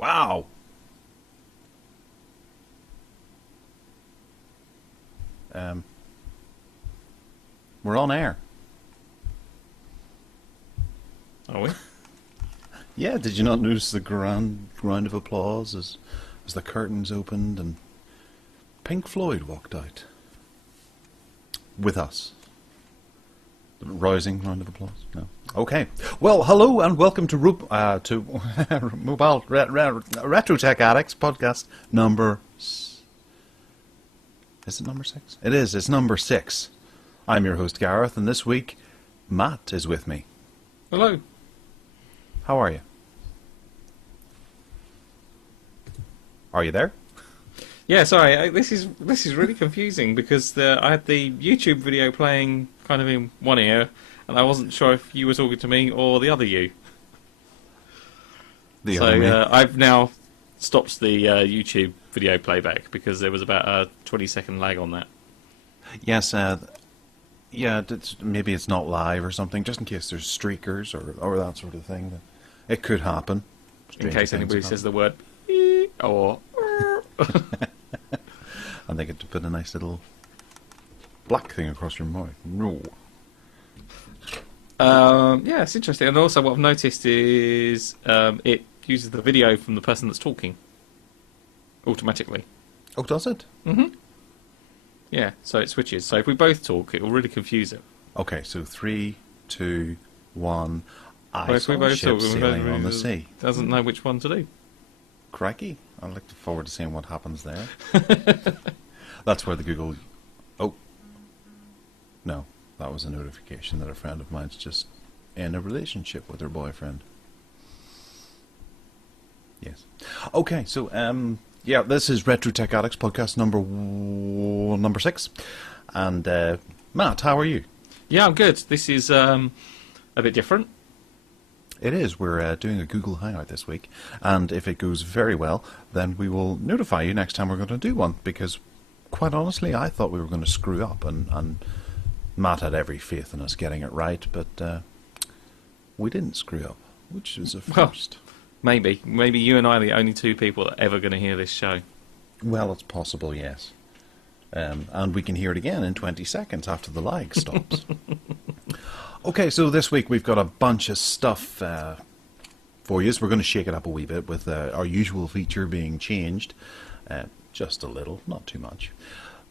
Wow. Um, we're on air. Are we? Yeah, did you not notice the grand round of applause as the curtains opened and Pink Floyd walked out with us? Rousing round of applause? No. Okay. Well, hello and welcome to Mobile Retro Tech Addicts podcast number. Is it number 6? It is. It's number 6. I'm your host Gareth, and this week Matt is with me. Hello. How are you? Are you there? Yeah, sorry. This is really confusing because I had the YouTube video playing kind of in one ear, and I wasn't sure if you were talking to me or the other you. I've now stopped the YouTube video playback because there was about a 20-second lag on that. Yes. Maybe it's not live or something, just in case there's streakers or that sort of thing. It could happen. In case anybody says the word or. I think it to put a nice little black thing across your mouth. No. Yeah, it's interesting. And also what I've noticed is it uses the video from the person that's talking automatically. Oh, does it? Mm-hmm. Yeah, so it switches. So if we both talk, it will really confuse it. Okay, so 3, 2, 1. I If saw we both a ship talk, sailing on the sea. Doesn't know which one to do. Crikey. I look forward to seeing what happens there. That's where the Google... Oh. No, that was a notification that a friend of mine's just in a relationship with her boyfriend. Yes. Okay, so, yeah, this is Retro Tech Addicts podcast number 6. And, Matt, how are you? Yeah, I'm good. This is a bit different. It is. We're doing a Google Hangout this week, and if it goes very well, then we will notify you next time we're going to do one, because, quite honestly, I thought we were going to screw up, and Matt had every faith in us getting it right, but we didn't screw up, which is a first. Well, maybe you and I are the only two people that are ever going to hear this show. Well, it's possible, yes. And we can hear it again in 20 seconds after the lag stops. Okay, so this week we've got a bunch of stuff for you. So we're going to shake it up a wee bit with our usual feature being changed. Just a little, not too much.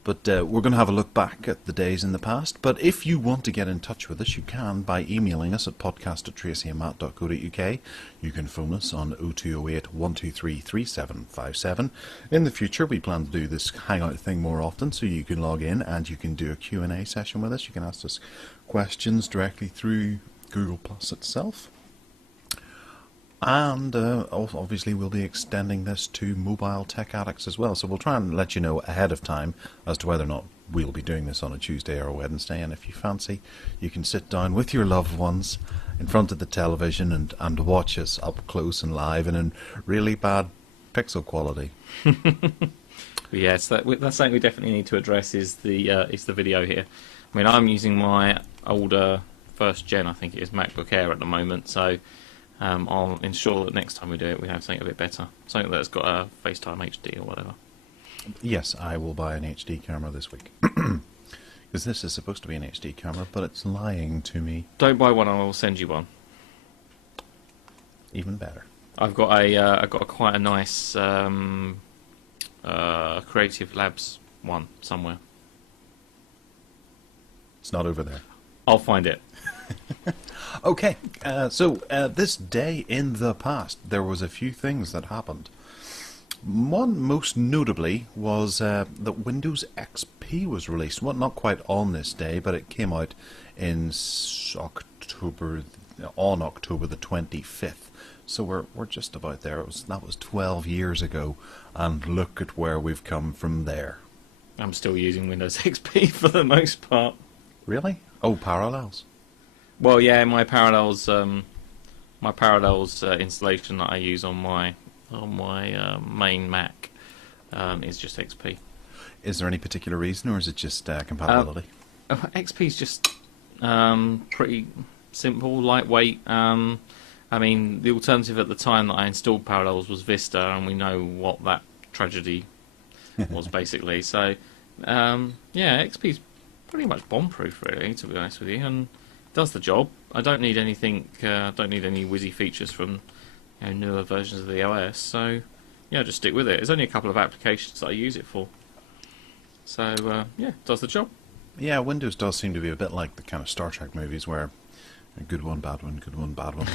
But we're going to have a look back at the days in the past. But if you want to get in touch with us, you can by emailing us at podcast@tracyandmatt.co.uk. You can phone us on 0208 123 3757. In the future, we plan to do this Hangout thing more often, so you can log in and you can do a Q&A session with us. You can ask us questions directly through Google Plus itself. And obviously we'll be extending this to mobile tech addicts as well. So we'll try and let you know ahead of time as to whether or not we'll be doing this on a Tuesday or a Wednesday. And if you fancy, you can sit down with your loved ones in front of the television and watch us up close and live and in really bad pixel quality. Yes, that's something we definitely need to address is the video here. I mean, I'm using my older first gen, I think it is, MacBook Air at the moment, so I'll ensure that next time we do it, we have something a bit better. Something that's got a FaceTime HD or whatever. Yes, I will buy an HD camera this week. Because this is supposed to be an HD camera, but it's lying to me. Don't buy one, I will send you one. Even better. I've got a quite a nice Creative Labs one somewhere. It's not over there. I'll find it. Okay, so this day in the past, there was a few things that happened. One, most notably, was that Windows XP was released. Well, not quite on this day, but it came out in October the 25th. So we're just about there. That was 12 years ago, and look at where we've come from there. I'm still using Windows XP for the most part. Really? Oh, Parallels. Well, yeah, my Parallels installation that I use on my main Mac is just XP. Is there any particular reason, or is it just compatibility? XP is just pretty simple, lightweight. I mean, the alternative at the time that I installed Parallels was Vista, and we know what that tragedy was basically. So, yeah, XP's pretty much bomb-proof, really, to be honest with you, and does the job. I don't need anything. Don't need any whizzy features from newer versions of the OS. So, yeah, just stick with it. There's only a couple of applications that I use it for. So, yeah, does the job. Yeah, Windows does seem to be a bit like the kind of Star Trek movies where a good one, bad one, good one, bad one.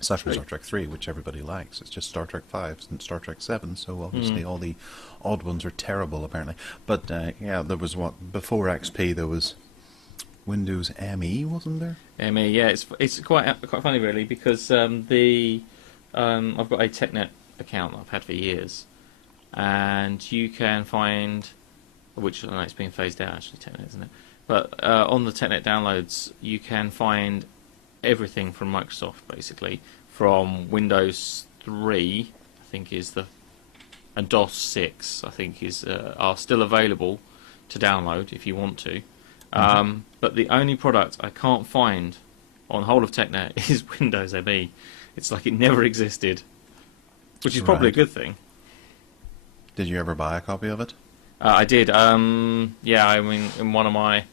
Aside from Star Trek 3, which everybody likes. It's just Star Trek 5 and Star Trek 7, so obviously all the odd ones are terrible, apparently. But, yeah, there was before XP, there was Windows ME, wasn't there? ME, yeah, it's quite funny, really, because I've got a TechNet account that I've had for years, and you can find, which I know it's being phased out, actually, TechNet, isn't it? But on the TechNet downloads, you can find everything from Microsoft, basically, from Windows 3, I think and DOS 6, I think are still available to download if you want to. But the only product I can't find on whole of TechNet is Windows ME. It's like it never existed, which is probably a good thing. Did you ever buy a copy of it? I did. Yeah, I mean, in one of my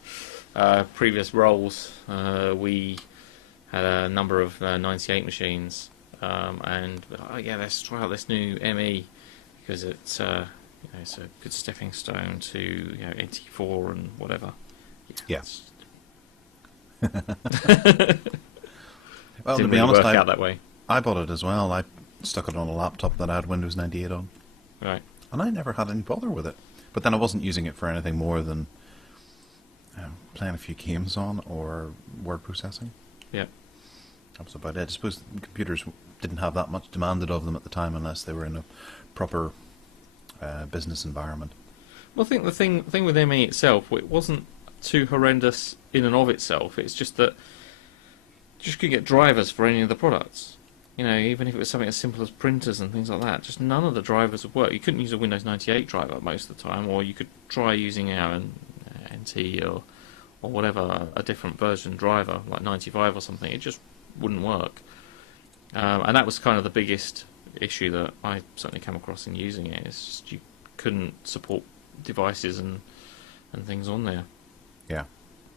previous roles, we had a number of 98 machines, and yeah, let's try out this new ME because it's it's a good stepping stone to NT4 and whatever. Yeah. Well, to be honest, work out that way. I bought it as well. I stuck it on a laptop that I had Windows 98 on. Right. And I never had any bother with it. But then I wasn't using it for anything more than playing a few games on or word processing. Yeah. That was about it. I suppose computers didn't have that much demanded of them at the time unless they were in a proper business environment. Well, I think the thing with ME itself, it wasn't too horrendous in and of itself. It's just that you just could get drivers for any of the products. Even if it was something as simple as printers and things like that, just none of the drivers would work. You couldn't use a Windows 98 driver most of the time, or you could try using an NT or whatever, a different version driver, like 95 or something. It just wouldn't work. And that was kind of the biggest issue that I certainly came across in using it. It's just you couldn't support devices and things on there. Yeah,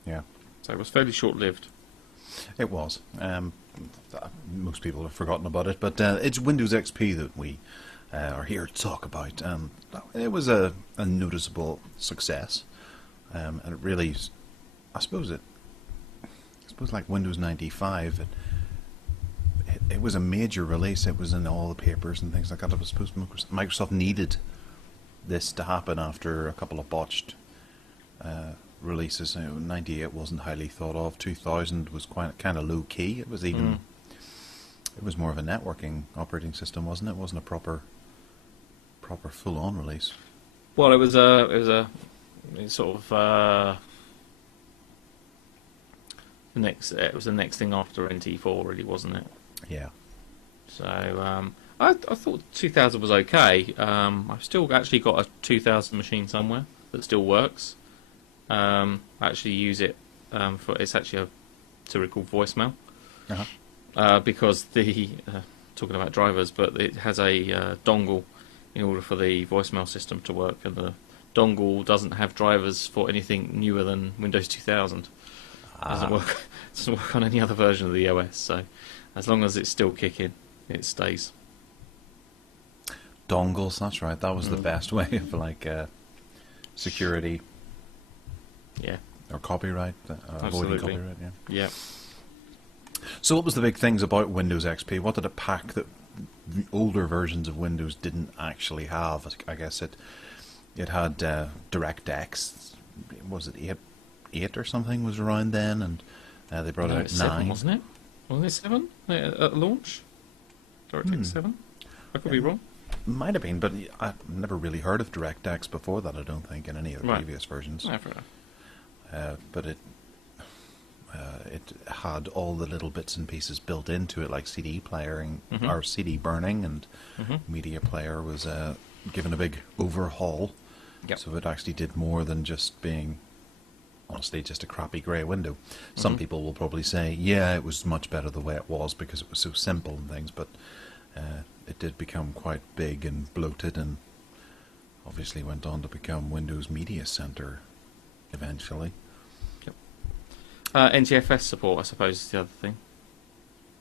yeah. So it was fairly short-lived. It was. Most people have forgotten about it, but it's Windows XP that we are here to talk about. It was a noticeable success, and it really, I suppose like Windows 95, it was a major release. It was in all the papers and things like that. I suppose Microsoft needed this to happen after a couple of botched releases. 98 wasn't highly thought of. 2000 was kind of low key. It was even it was more of a networking operating system, wasn't it? It wasn't a proper full on release. Well, it was a sort of it was the next thing after NT4, really, wasn't it? Yeah. So I thought 2000 was okay. I've still actually got a 2000 machine somewhere that still works. I actually use it for it's actually to record voicemail because the talking about drivers, but it has a dongle in order for the voicemail system to work, and the dongle doesn't have drivers for anything newer than Windows 2000. Doesn't work on any other version of the OS. So as long as it's still kicking, it stays. Dongles, that's right. That was the best way of security. Yeah. Or copyright, avoiding copyright. Yeah. Yeah. So what was the big things about Windows XP? What did it pack that the older versions of Windows didn't actually have? I guess it had DirectX. Was it 8 or something was around then, and they brought out 9. 7, wasn't it? Wasn't it 7 at launch? DirectX 7? I could be wrong. Might have been, but I've never really heard of DirectX before that, I don't think, in any of the previous versions. No, fair enough. But it had all the little bits and pieces built into it, like CD playing or CD burning, and media player was given a big overhaul. Yep. So it actually did more than just being honestly just a crappy grey window. Some people will probably say, yeah, it was much better the way it was because it was so simple and things, but it did become quite big and bloated, and obviously went on to become Windows Media Center eventually. Yep. NTFS support, I suppose, is the other thing.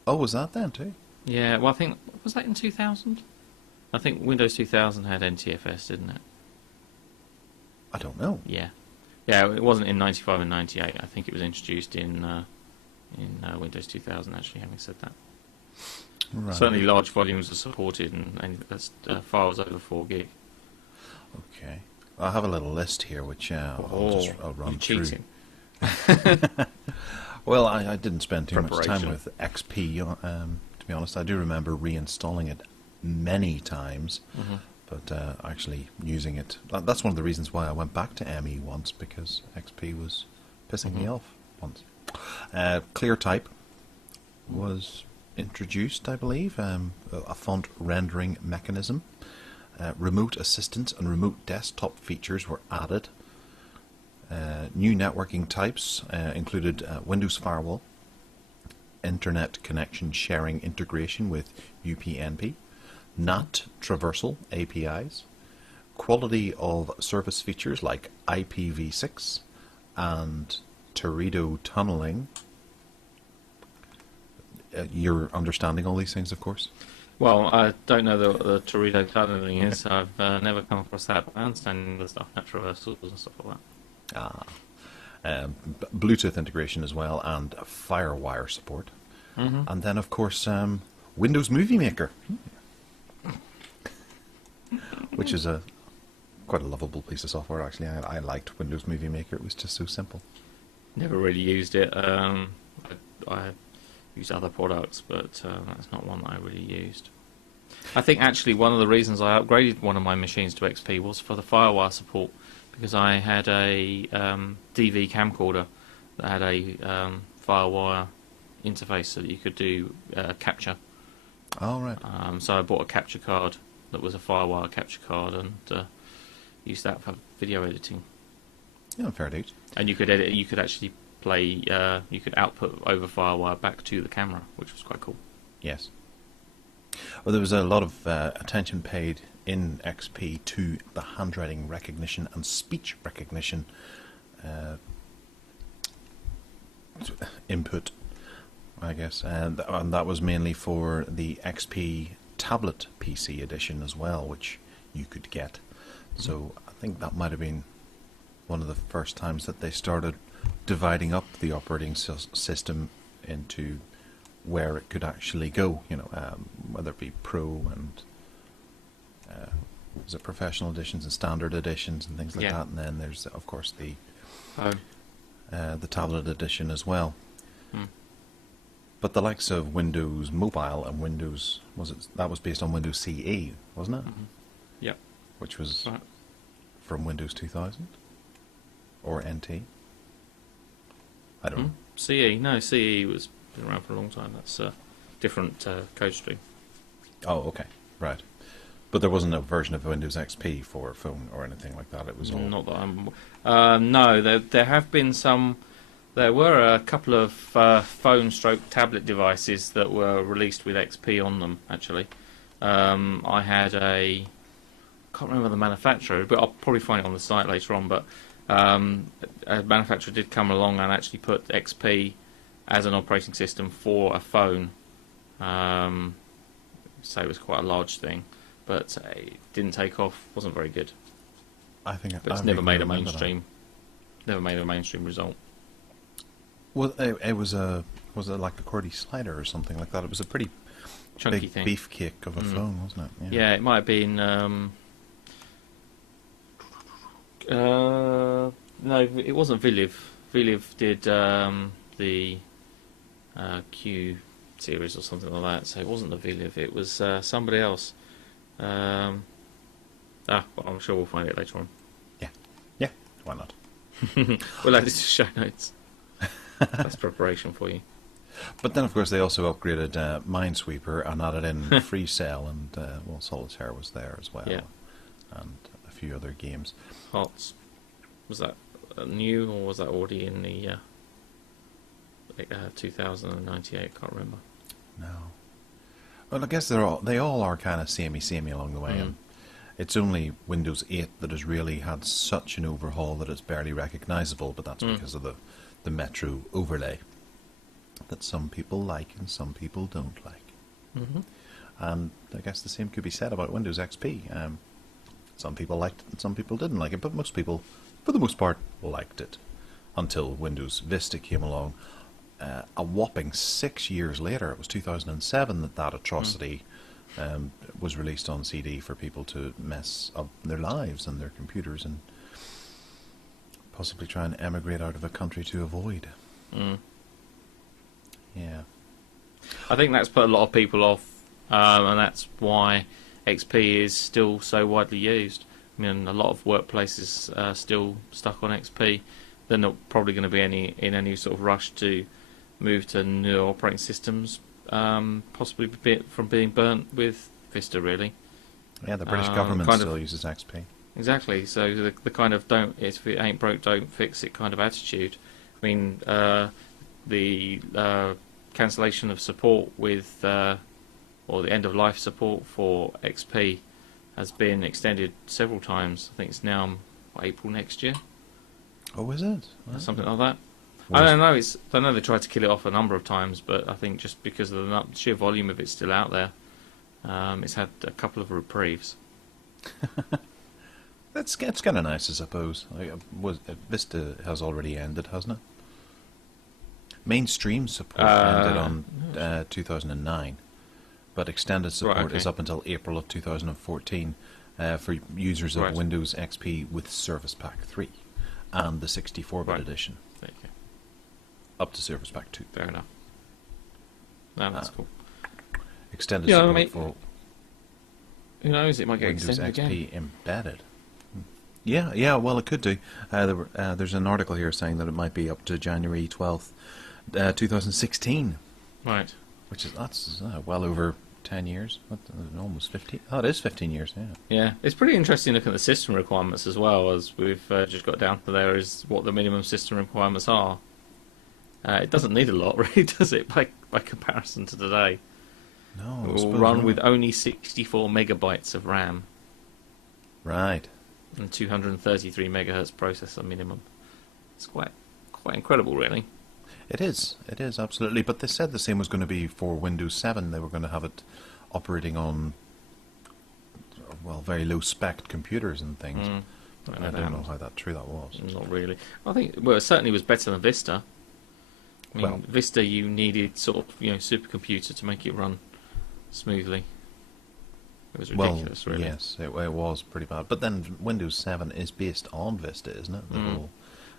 Oh, was that then too? Yeah, well, I think, was that in 2000? I think Windows 2000 had NTFS, didn't it? I don't know. Yeah. Yeah, it wasn't in 95 and 98. I think it was introduced in Windows 2000, actually, having said that. Right. Certainly large volumes are supported, and files over 4 gig. Okay. I have a little list here which I'll run through. Cheating. Well, I didn't spend too much time Preparation. with XP, to be honest. I do remember reinstalling it many times, but actually using it. That's one of the reasons why I went back to ME once, because XP was pissing me off once. ClearType was introduced, I believe, a font rendering mechanism. Remote assistance and remote desktop features were added. New networking types included Windows Firewall, Internet Connection Sharing Integration with UPnP, NAT Traversal APIs, quality of service features like IPv6 and Teredo tunneling. You're understanding all these things, of course? Well, I don't know what the Teredo tunneling is. I've never come across that, but I understand the stuff, net traversals and stuff like that. Bluetooth integration as well, and FireWire support. And then, of course, Windows Movie Maker, which is quite a lovable piece of software, actually. I liked Windows Movie Maker. It was just so simple. Never really used it. I used other products, but that's not one that I really used. I think actually one of the reasons I upgraded one of my machines to XP was for the FireWire support, because I had a DV camcorder that had a FireWire interface so that you could do capture. Oh, right. So I bought a capture card that was a FireWire capture card and used that for video editing. Yeah, fair dues. And you could edit. You could actually play. You could output over FireWire back to the camera, which was quite cool. Yes. Well, there was a lot of attention paid in XP to the handwriting recognition and speech recognition input, I guess, and that was mainly for the XP tablet PC edition as well, which you could get. So I think that might have been one of the first times that they started dividing up the operating system into where it could actually go, whether it be Pro and was it professional editions and standard editions and things like that, and then there's of course the tablet edition as well. But the likes of Windows Mobile and Windows, that was based on Windows CE, wasn't it? Yep. Which was from Windows 2000 or NT. I don't know. CE, no, CE was been around for a long time. That's a different code stream. Oh, okay, right. But there wasn't a version of Windows XP for phone or anything like that. It was all Not that I'm. No, there have been some. There were a couple of phone/tablet devices that were released with XP on them. Actually, I had I can't remember the manufacturer, but I'll probably find it on the site later on. But a manufacturer did come along and actually put XP as an operating system for a phone. So it was quite a large thing, but it didn't take off. Wasn't very good. I think, but it's never made a mainstream. Never made a mainstream result. Well, it was it like a QWERTY slider or something like that? It was a pretty chunky big thing. beefcake of a phone, wasn't it? Yeah, it might have been. No, it wasn't Viliv. Viliv did the Q series or something like that. So it wasn't the Viliv. It was somebody else. Well, I'm sure we'll find it later on. Yeah. Why not? We'll add it to show notes. That's preparation for you. But then, of course, they also upgraded Minesweeper and added in FreeCell, and Solitaire was there as well, and a few other games. Hearts was that new, or was that already in the 2098? Can't remember. No. Well, I guess they all are kind of samey along the way, and it's only Windows 8 that has really had such an overhaul that it's barely recognisable, but that's because of the Metro overlay that some people like and some people don't like. Mm-hmm. And I guess the same could be said about Windows XP. Some people liked it and some people didn't like it, but most people, for the most part, liked it until Windows Vista came along. A whopping 6 years later, it was 2007 that atrocity was released on CD for people to mess up their lives and their computers and possibly try and emigrate out of a country to avoid. Yeah. I think that's put a lot of people off, and that's why XP is still so widely used. I mean, a lot of workplaces are still stuck on XP. They're not probably going to be in any sort of rush to move to new operating systems, possibly from being burnt with Vista, really. Yeah, the British government still uses XP. Exactly. So the kind of if it ain't broke, don't fix it kind of attitude. I mean, the cancellation of support with, or the end of life support for XP has been extended several times. I think it's now April next year. Oh, is it? Something like that. I don't know. I know they tried to kill it off a number of times, but I think just because of the sheer volume of it still out there, it's had a couple of reprieves. It's kind of nice, I suppose. Vista has already ended, hasn't it? Mainstream support ended on 2009, but extended support is up until April of 2014 for users of Windows XP with Service Pack 3 and the 64-bit edition. There you go. Up to Service Pack 2. Fair enough. No, that's cool. Extended support for who knows, it might get Windows extended XP again. embedded. Yeah, well, it could do. There's an article here saying that it might be up to January 12th, 2016. Right. Which that's well over 10 years. Almost 15. Oh, it is 15 years, yeah. Yeah, it's pretty interesting looking at the system requirements as well, as we've just got down to there, is what the minimum system requirements are. It doesn't need a lot, really, does it, by comparison to today? No, it will run with only 64 megabytes of RAM. Right. And 233 megahertz processor minimum. It's quite incredible, really. It is, absolutely. But they said the same was going to be for Windows 7. They were going to have it operating on, well, very low-spec computers and things. I don't know how true that was. Not really. I think, well, it certainly was better than Vista. I mean, Vista, you needed sort of, supercomputer to make it run smoothly. It was ridiculous, really. Yes, it was pretty bad. But then Windows 7 is based on Vista, isn't it? The whole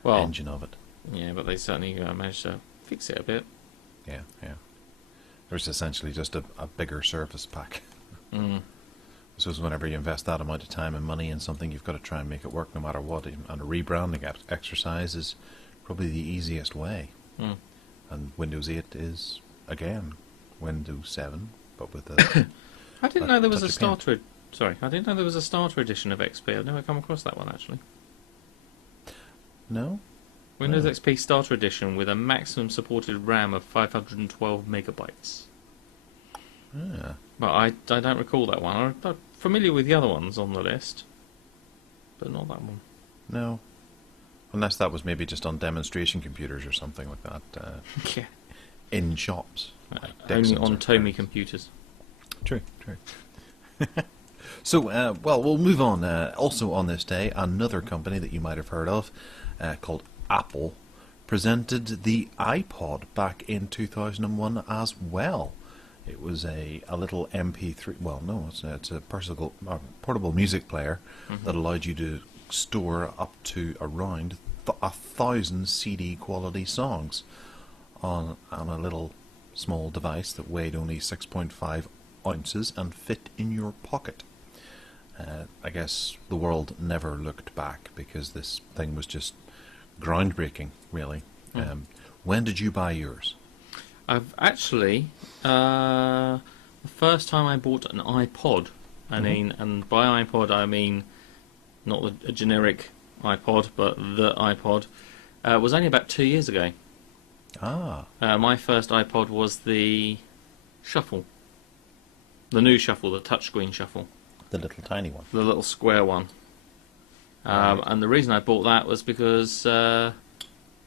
engine of it. Yeah, but they certainly managed to fix it a bit. Yeah. There's essentially just a bigger Surface Pack. So whenever you invest that amount of time and money in something, you've got to try and make it work no matter what. And a rebranding exercise is probably the easiest way. And Windows 8 is, again, Windows 7, but with a... I didn't know there was a starter... Sorry, I didn't know there was a starter edition of XP. I've never come across that one, actually. No? Windows XP Starter Edition with a maximum supported RAM of 512 megabytes. Yeah. But I don't recall that one. I'm familiar with the other ones on the list, but not that one. No. Unless that was maybe just on demonstration computers or something like that. Yeah. In shops. Only on Tomy computers. True. So, we'll move on. Also on this day, another company that you might have heard of, called Apple, presented the iPod back in 2001 as well. It was a little MP3. Well, no, it's a portable music player that allowed you to store up to around 1,000 CD quality songs on a little small device that weighed only 6.5 ounces and fit in your pocket. I guess the world never looked back because this thing was just groundbreaking, really. When did you buy yours? I've actually, the first time I bought an iPod, and by iPod I mean not a generic iPod, but the iPod, was only about 2 years ago. Ah. My first iPod was the Shuffle. The new Shuffle, the touchscreen Shuffle. The little tiny one. The little square one. Right. And the reason I bought that was because I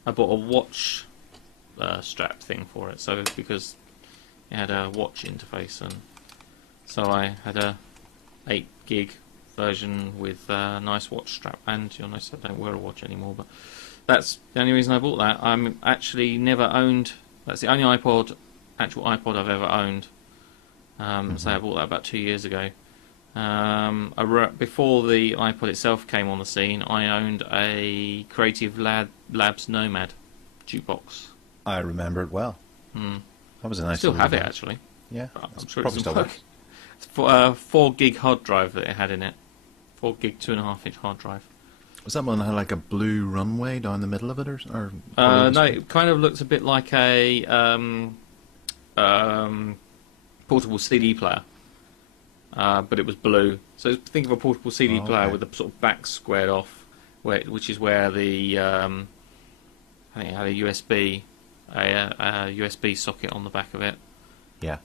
bought a watch strap thing for it. So because it had a watch interface, and so I had a 8 gig version with a nice watch strap. And you'll notice I don't wear a watch anymore, but that's the only reason I bought that. I'm actually never owned. That's the only actual iPod I've ever owned. So I bought that about 2 years ago. Before the iPod itself came on the scene, I owned a Creative Labs Nomad jukebox. I remember it well. That was a nice. Still little have it device. actually. Yeah, I'm sure probably it's still work. works. 4 gig hard drive that it had in it. 4 gig 2.5-inch hard drive. Was that one that had like a blue runway down the middle of it, or No, it kind of looked a bit like a portable CD player, but it was blue. So think of a portable CD player okay. with the sort of back squared off, which is where the I think it had a USB socket on the back of it. Yeah.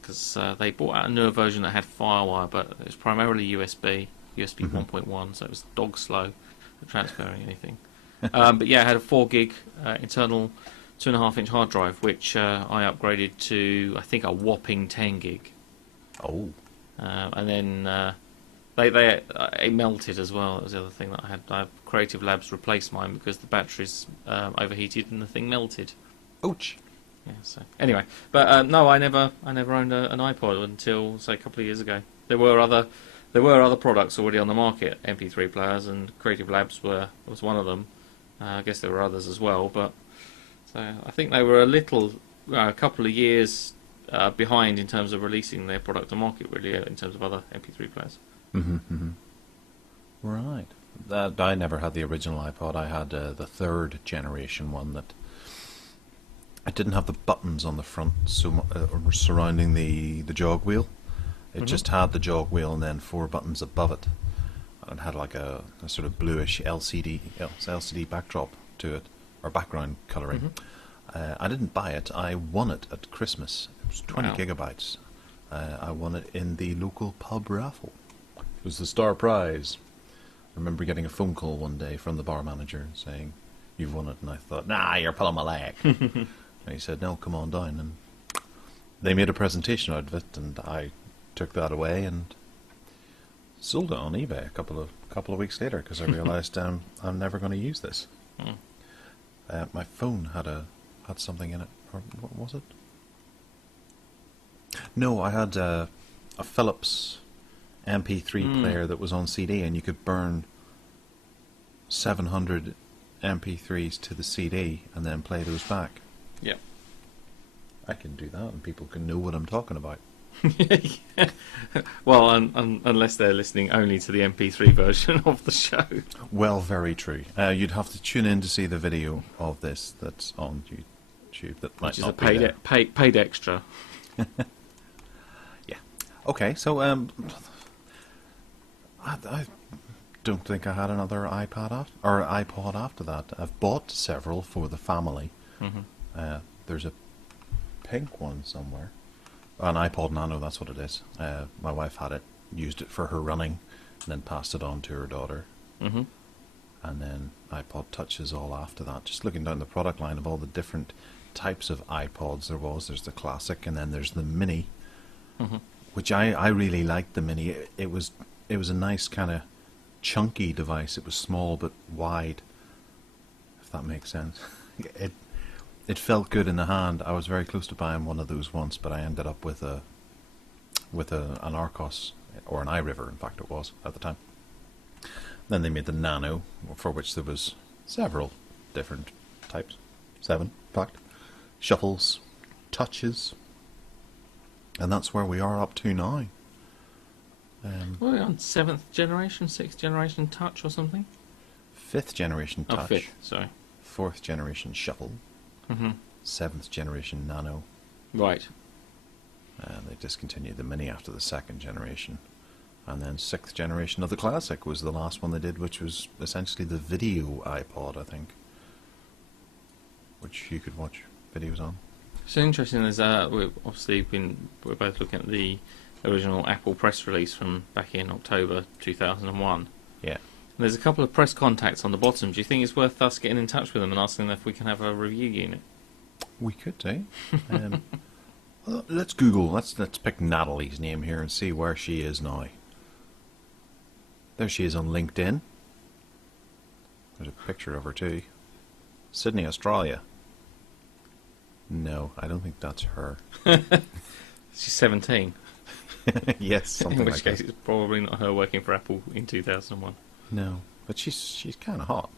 Because they brought out a newer version that had FireWire, but it was primarily USB 1.1, so it was dog slow at transferring anything. But yeah, it had a 4 gig internal 2.5-inch hard drive, which I upgraded to, I think, a whopping 10 gig. Oh. And then it melted as well. That was the other thing that I had. Creative Labs replaced mine because the batteries overheated and the thing melted. Ouch. Yeah. So anyway, but no, I never owned an iPod until, say, a couple of years ago. There were other products already on the market, MP3 players, and Creative Labs was one of them. I guess there were others as well, but so I think they were a couple of years behind in terms of releasing their product to market, really, in terms of other MP3 players. Right. I never had the original iPod. I had the 3rd generation one that it didn't have the buttons on the front surrounding the jog wheel. It just had the jog wheel and then 4 buttons above it. And it had like a sort of bluish LCD backdrop to it, or background colouring. I didn't buy it. I won it at Christmas. It was 20 gigabytes. I won it in the local pub raffle. It was the star prize. I remember getting a phone call one day from the bar manager saying, "You've won it." And I thought, "Nah, you're pulling my leg." And he said, "No, come on down." And they made a presentation out of it, and I took that away and sold it on eBay a couple of weeks later because I realised I'm never going to use this. My phone had something in it, or what was it? No, I had a Philips MP3 player that was on CD, and you could burn 700 MP3s to the CD and then play those back. Yeah. I can do that, and people can know what I'm talking about. Well, unless they're listening only to the MP3 version of the show. Well, very true. You'd have to tune in to see the video of this that's on YouTube. That might Which is not a be there. paid extra. Yeah. Okay, so I don't think I had another iPod after that. I've bought several for the family. There's a pink one somewhere. An iPod Nano, that's what it is. My wife had it, used it for her running, and then passed it on to her daughter. And then iPod Touches all after that. Just looking down the product line of all the different types of iPods there's the classic, and then there's the mini, which I really liked the mini. It was a nice kind of chunky device. It was small but wide, if that makes sense. It felt good in the hand. I was very close to buying one of those once, but I ended up with an Arcos, or an iRiver, in fact it was, at the time. Then they made the Nano, for which there was several different types. 7, in fact. Shuffles, touches. And that's where we are up to now. What are we on? 7th generation, 6th generation touch or something? 5th generation touch. Oh, 5th, sorry. 4th generation shuffle. 7th generation Nano. Right. They discontinued the Mini after the 2nd generation. And then 6th generation of the Classic was the last one they did, which was essentially the video iPod, I think, which you could watch videos on. So interesting is we're both looking at the original Apple press release from back in October 2001. Yeah. There's a couple of press contacts on the bottom. Do you think it's worth us getting in touch with them and asking them if we can have a review unit? We could do. Well, let's Google. Let's pick Natalie's name here and see where she is now. There she is on LinkedIn. There's a picture of her too. Sydney, Australia. No, I don't think that's her. She's 17. Yes, something in which like case that. it's probably not her working for Apple in 2001. No, but she's kind of hot.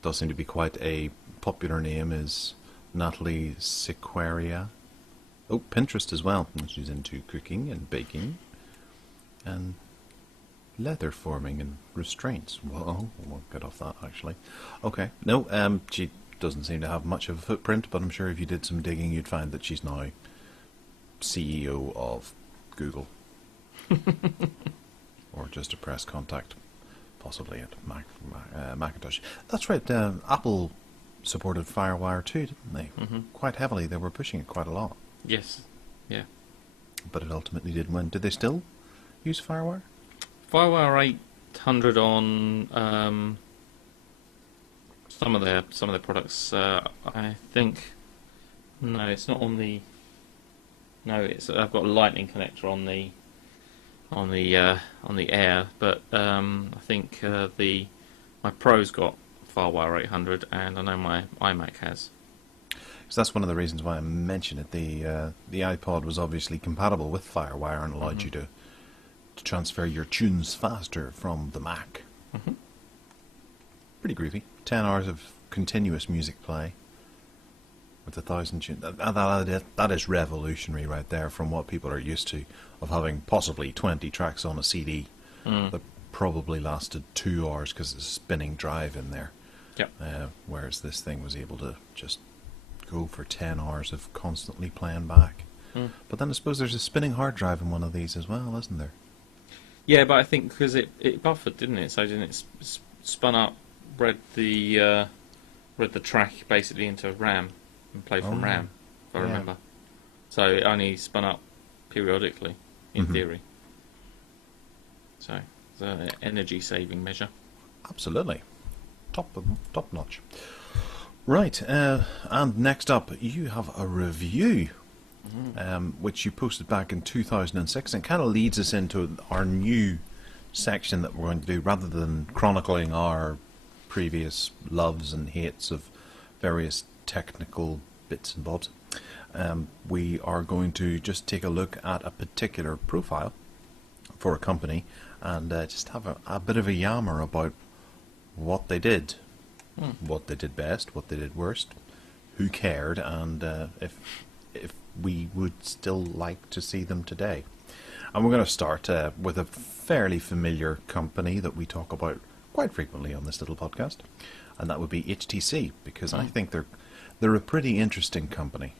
Does seem to be quite a popular name, is Natalie Sequeria. Oh, Pinterest as well. And she's into cooking and baking and leather forming and restraints. Whoa, I won't get off that actually. Okay, no, she doesn't seem to have much of a footprint, but I'm sure if you did some digging, you'd find that she's now CEO of Google, or just a press contact, possibly at Macintosh. That's right. Apple supported FireWire too, didn't they? Mm-hmm. Quite heavily. They were pushing it quite a lot. Yes. Yeah. But it ultimately didn't win. Did they still use FireWire? FireWire 800 on some of their products. I think no, it's not on the. No, it's I've got a Lightning connector on the Air, but I think my Pro's got FireWire 800, and I know my iMac has. So that's one of the reasons why I mentioned it. The iPod was obviously compatible with FireWire and allowed you to transfer your tunes faster from the Mac. Mm-hmm. Pretty groovy. 10 hours of continuous music play with 1,000 tunes. That is revolutionary right there from what people are used to, of having possibly 20 tracks on a CD that probably lasted 2 hours because there's a spinning drive in there. Yep. Whereas this thing was able to just go for 10 hours of constantly playing back. But then I suppose there's a spinning hard drive in one of these as well, isn't there? Yeah, but I think because it buffered, didn't it? So didn't it spun up, read the track basically into RAM and played from RAM, if I remember. So it only spun up periodically, in theory. So it's an energy saving measure. Absolutely. Top notch. Right, and next up, you have a review, which you posted back in 2006, and kind of leads us into our new section that we're going to do. Rather than chronicling our previous loves and hates of various technical bits and bobs, we are going to just take a look at a particular profile for a company and just have a bit of a yammer about what they did. What they did best, what they did worst, who cared, and if we would still like to see them today. And we're going to start with a fairly familiar company that we talk about quite frequently on this little podcast, and that would be HTC, because I think they're a pretty interesting company.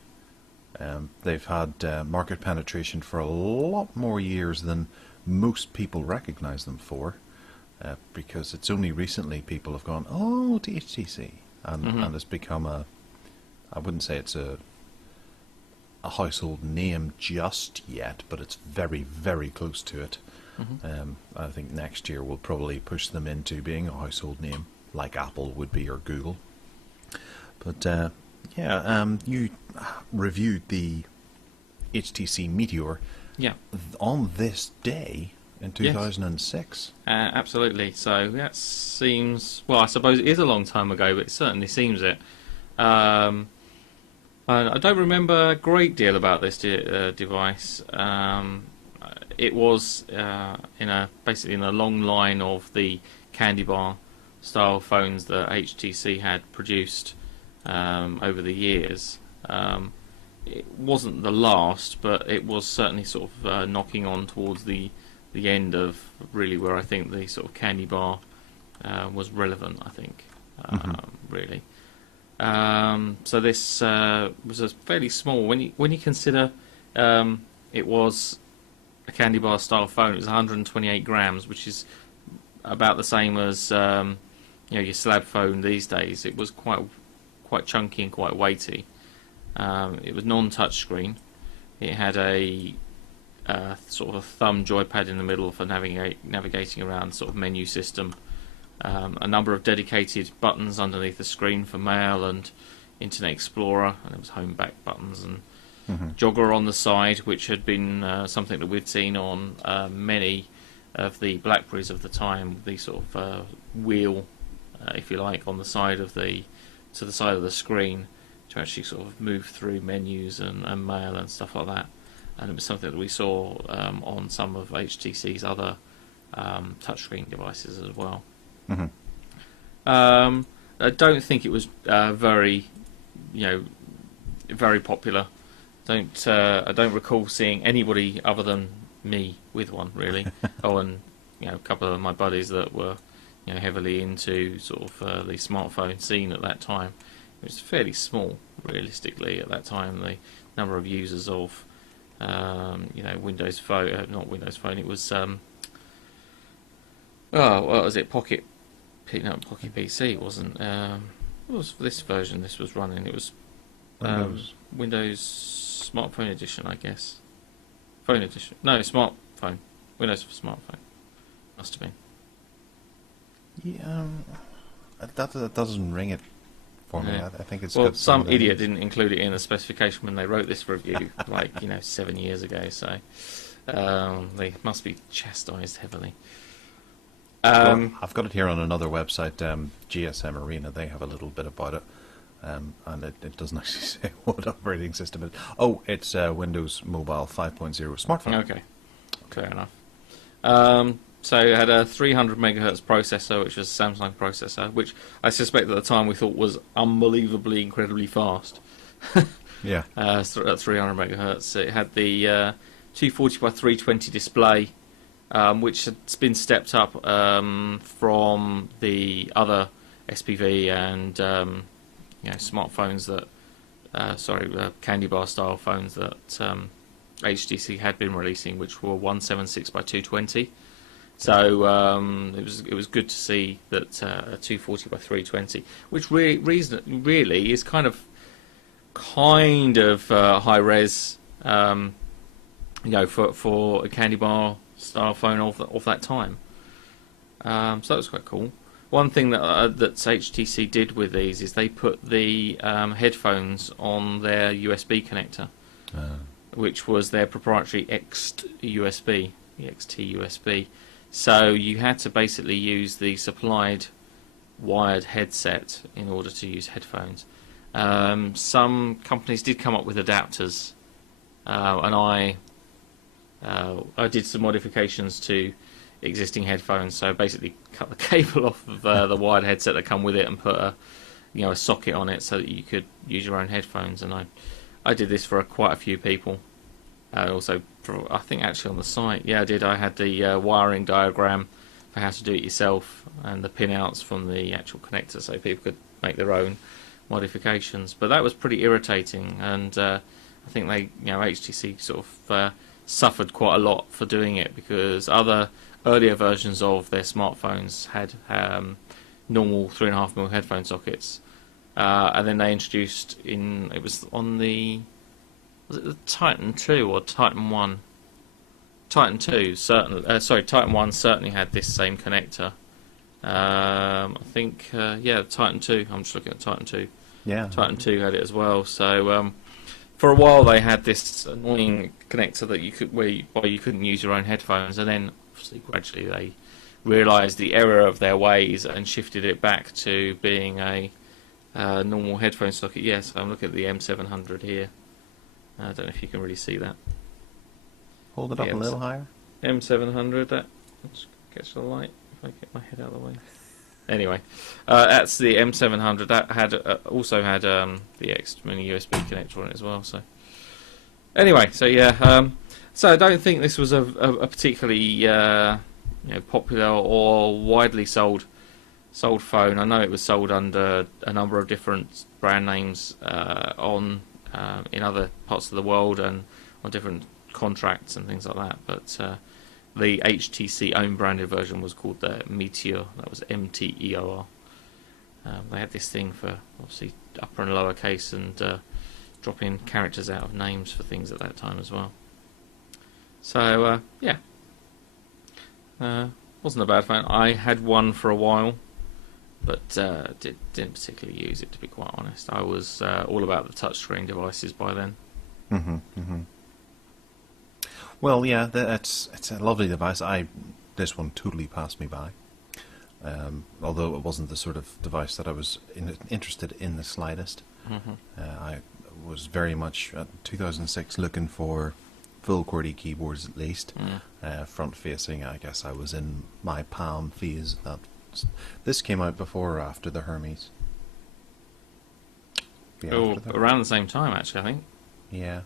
They've had market penetration for a lot more years than most people recognise them for. Because it's only recently people have gone, oh, to HTC, and it's become I wouldn't say it's a household name just yet, but it's very, very close to it. I think next year we'll probably push them into being a household name, like Apple would be or Google. But you reviewed the HTC Meteor on this day in 2006. Yes. Absolutely. So that seems, well, I suppose it is a long time ago, but it certainly seems it. I don't remember a great deal about this device. It was basically in a long line of the candy bar style phones that HTC had produced over the years. It wasn't the last, but it was certainly sort of knocking on towards the end of really where I think the sort of candy bar was relevant, I think, really. So this was a fairly small. When you consider it was a candy bar style phone, it was 128 grams, which is about the same as your slab phone these days. It was quite chunky and quite weighty. It was non-touch screen. It had a sort of a thumb joypad in the middle for navigating around sort of menu system. A number of dedicated buttons underneath the screen for Mail and Internet Explorer, and there was home back buttons and jogger on the side, which had been something that we'd seen on many of the BlackBerries of the time. The sort of wheel, if you like, on the side of the side of the screen to actually sort of move through menus and mail and stuff like that. And it was something that we saw on some of HTC's other touchscreen devices as well. I don't think it was very popular. I don't recall seeing anybody other than me with one, really. And a couple of my buddies that were heavily into sort of the smartphone scene at that time. It was fairly small, realistically, at that time. The number of users of Windows Phone, not Windows Phone. It was what was it? Pocket PC. It wasn't. What was this version? This was running. It was Windows Smartphone Edition, I guess. Phone Edition. No, smartphone. Windows for smartphone. Must have been. Yeah, that doesn't ring it for me. I think it's well, got some idiot didn't include it in the specification when they wrote this review, 7 years ago. So they must be chastised heavily. Well, I've got it here on another website, GSM Arena. They have a little bit about it, and it doesn't actually say what operating system it is. Oh, it's Windows Mobile 5.0 smartphone. Okay, fair enough. So it had a 300 megahertz processor, which was a Samsung processor, which I suspect at the time we thought was unbelievably, incredibly fast. Yeah. At 300 megahertz, it had the 240 by 320 display, which had been stepped up from the other SPV and smartphones that, candy bar style phones that HTC had been releasing, which were 176 by 220. So it was good to see that a 240 by 320, which really is kind of high res, for a candy bar style phone of that time. So that was quite cool. One thing that HTC did with these is they put the headphones on their USB connector, which was their proprietary XT USB. So you had to basically use the supplied wired headset in order to use headphones. Some companies did come up with adapters, and I did some modifications to existing headphones. So basically cut the cable off of the wired headset that come with it and put a socket on it so that you could use your own headphones. And I did this for quite a few people. Also, I think actually on the site, I did. I had the wiring diagram for how to do it yourself and the pinouts from the actual connector, so people could make their own modifications. But that was pretty irritating, and I think HTC sort of suffered quite a lot for doing it, because other earlier versions of their smartphones had normal 3.5mm headphone sockets, and then they introduced was it the Titan 2 or Titan 1? Titan 2 certainly. Titan 1 certainly had this same connector. I think Titan 2. I'm just looking at Titan 2. Yeah. Titan 2 had it as well. So for a while they had this annoying connector that you couldn't use your own headphones, and then obviously gradually they realised the error of their ways and shifted it back to being a normal headphone socket. Yes, I'm looking at the M700 here. I don't know if you can really see that. Hold it up a little higher. M700, that gets the light if I get my head out of the way. Anyway, that's the M700. That also had the X mini USB connector on it as well. So anyway, so so I don't think this was a particularly popular or widely sold sold phone. I know it was sold under a number of different brand names in other parts of the world and on different contracts and things like that. But the HTC own branded version was called the Meteor. That was MTEOR. They had this thing for obviously upper and lower case and dropping characters out of names for things at that time as well. So yeah, wasn't a bad phone. I had one for a while, but didn't particularly use it, to be quite honest. I was all about the touchscreen devices by then. Well, yeah, it's a lovely device. This one totally passed me by. Although it wasn't the sort of device that I was interested in the slightest. I was very much, 2006, looking for full QWERTY keyboards at least. Front-facing, I guess I was in my Palm phase. This came out before or after the Hermes? Around the same time, actually, I think. Yeah.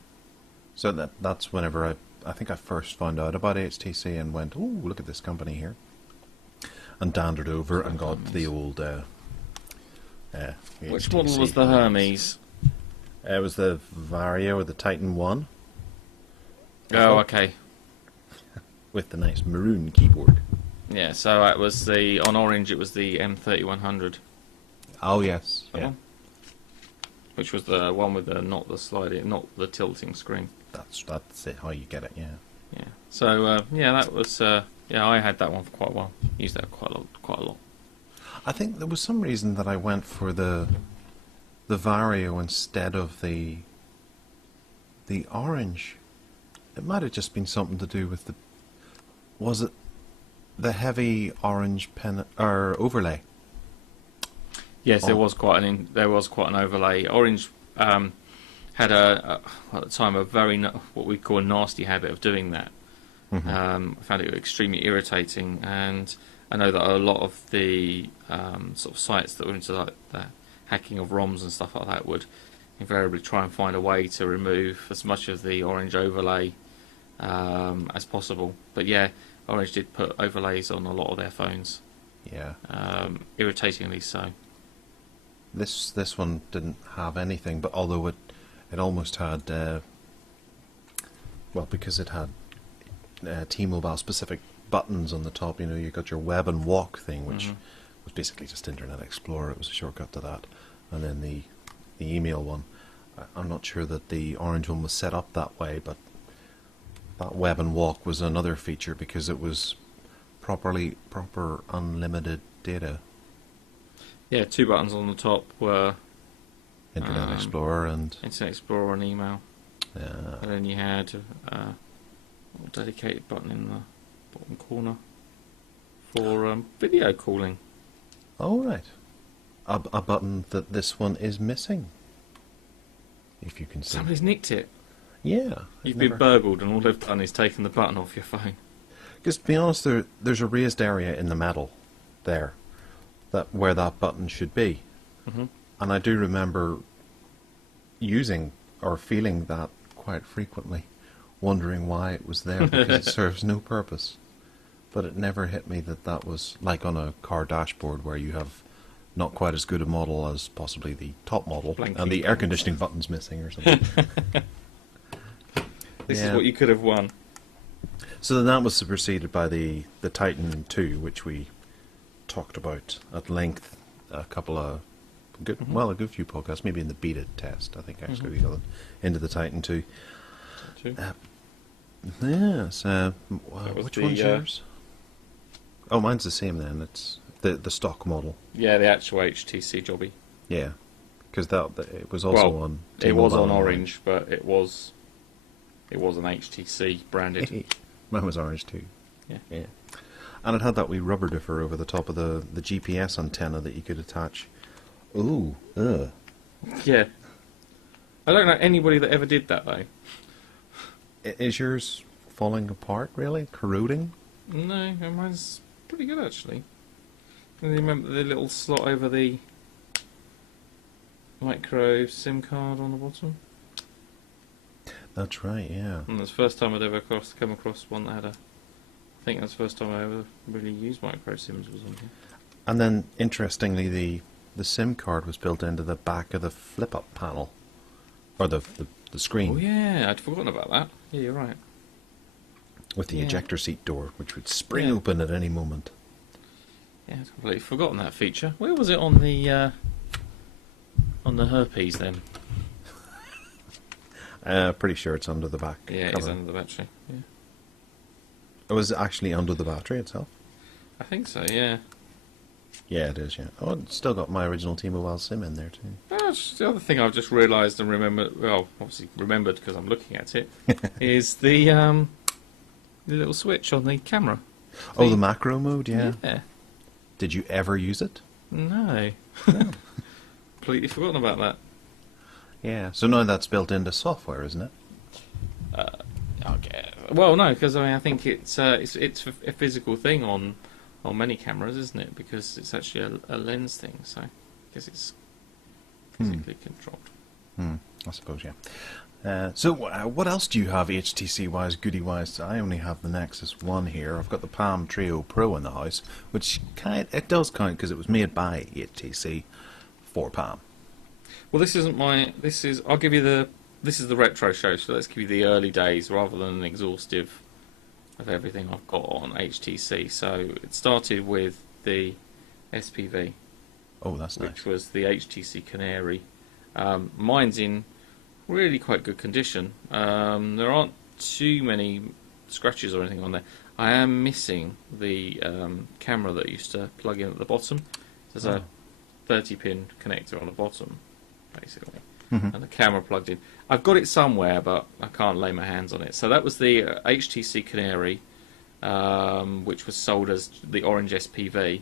So that's whenever I think I first found out about HTC and went, oh, look at this company here. And dandered over and got the old Which HTC model was the Hermes? It was the Vario or the Titan 1. Oh, okay. With the nice maroon keyboard. Yeah, so it was on Orange it was the M3100. Oh, yes. Yeah. Which was the one with not the tilting screen. That's it, how you get it, yeah. Yeah. So, that was... I had that one for quite a while. Used that quite a lot. I think there was some reason that I went for the Vario instead of the Orange. It might have just been something to do with was it the heavy orange pen or overlay? Yes, there was quite an overlay. Orange had at the time a very what we call a nasty habit of doing that. I found it extremely irritating, and I know that a lot of the sort of sites that were into like the hacking of ROMs and stuff like that would invariably try and find a way to remove as much of the orange overlay as possible. But yeah, Orange did put overlays on a lot of their phones. Yeah. Irritatingly so. This one didn't have anything, but although it almost had because it had T-Mobile specific buttons on the top. You know, you got your web and walk thing, which was basically just Internet Explorer. It was a shortcut to that, and then the email one. I'm not sure that the Orange one was set up that way, but that web and walk was another feature because it was proper unlimited data. Yeah, 2 buttons on the top were Internet Explorer and email. Yeah. And then you had a dedicated button in the bottom corner for video calling. Oh, right. A button that this one is missing. If you can see. Somebody's nicked it. Yeah. You've been burgled and all they've done is taken the button off your phone. Because to be honest, there's a raised area in the metal there, where that button should be. And I do remember using or feeling that quite frequently, wondering why it was there, because it serves no purpose. But it never hit me that was like on a car dashboard where you have not quite as good a model as possibly the top model, and the air conditioning button's missing or something. This is what you could have won. So then that was superseded by the Titan 2, which we talked about at length a good few podcasts, maybe in the beta test. I think actually we got into the Titan 2. Yes. Which one's yours? Oh, mine's the same then. It's the stock model. Yeah, the actual HTC jobby. Yeah, because it was also on. It was on Orange, but it was an HTC branded. Mine was Orange too. Yeah. And it had that wee rubber differ over the top of the GPS antenna that you could attach. Ooh, Yeah. I don't know anybody that ever did that though. Is yours falling apart, really? Corroding? No, mine's pretty good actually. And remember the little slot over the micro SIM card on the bottom? That's right, yeah. And that's the first time I'd ever come across one that had I think that's the first time I ever really used micro SIMs was on here. And then, interestingly, the SIM card was built into the back of the flip-up panel, or the screen. Oh yeah, I'd forgotten about that. Yeah, you're right. With the Yeah. ejector seat door, which would spring Yeah. open at any moment. Yeah, I'd completely forgotten that feature. Where was it on the herpes then? Pretty sure it's under the back Yeah, it cover. is under the battery. Yeah. It was actually under the battery itself? I think so, yeah. Yeah, it is, yeah. Oh, it's still got my original T-Mobile SIM in there, too. The other thing I've just realised and remembered, well, obviously remembered because I'm looking at it, is the little switch on the camera. Oh, the macro mode, yeah. Yeah. Did you ever use it? No. Completely forgotten about that. Yeah, so now that's built into software, isn't it? Okay. Well, no, because I think it's a physical thing on many cameras, isn't it? Because it's actually a lens thing, so I guess it's physically controlled. I suppose, yeah. So what else do you have HTC-wise, goodie-wise? I only have the Nexus 1 here. I've got the Palm Trio Pro in the house, which it does count because it was made by HTC for Palm. Well, this isn't my. I'll give you the. This is the retro show, so let's give you the early days rather than an exhaustive of everything I've got on HTC. So it started with the SPV, Oh, that's nice. which was the HTC Canary. Mine's in really quite good condition. There aren't too many scratches or anything on there. I am missing the camera that used to plug in at the bottom. There's a 30-pin connector on the bottom, basically, and the camera plugged in. I've got it somewhere, but I can't lay my hands on it. So that was the HTC Canary, which was sold as the Orange SPV,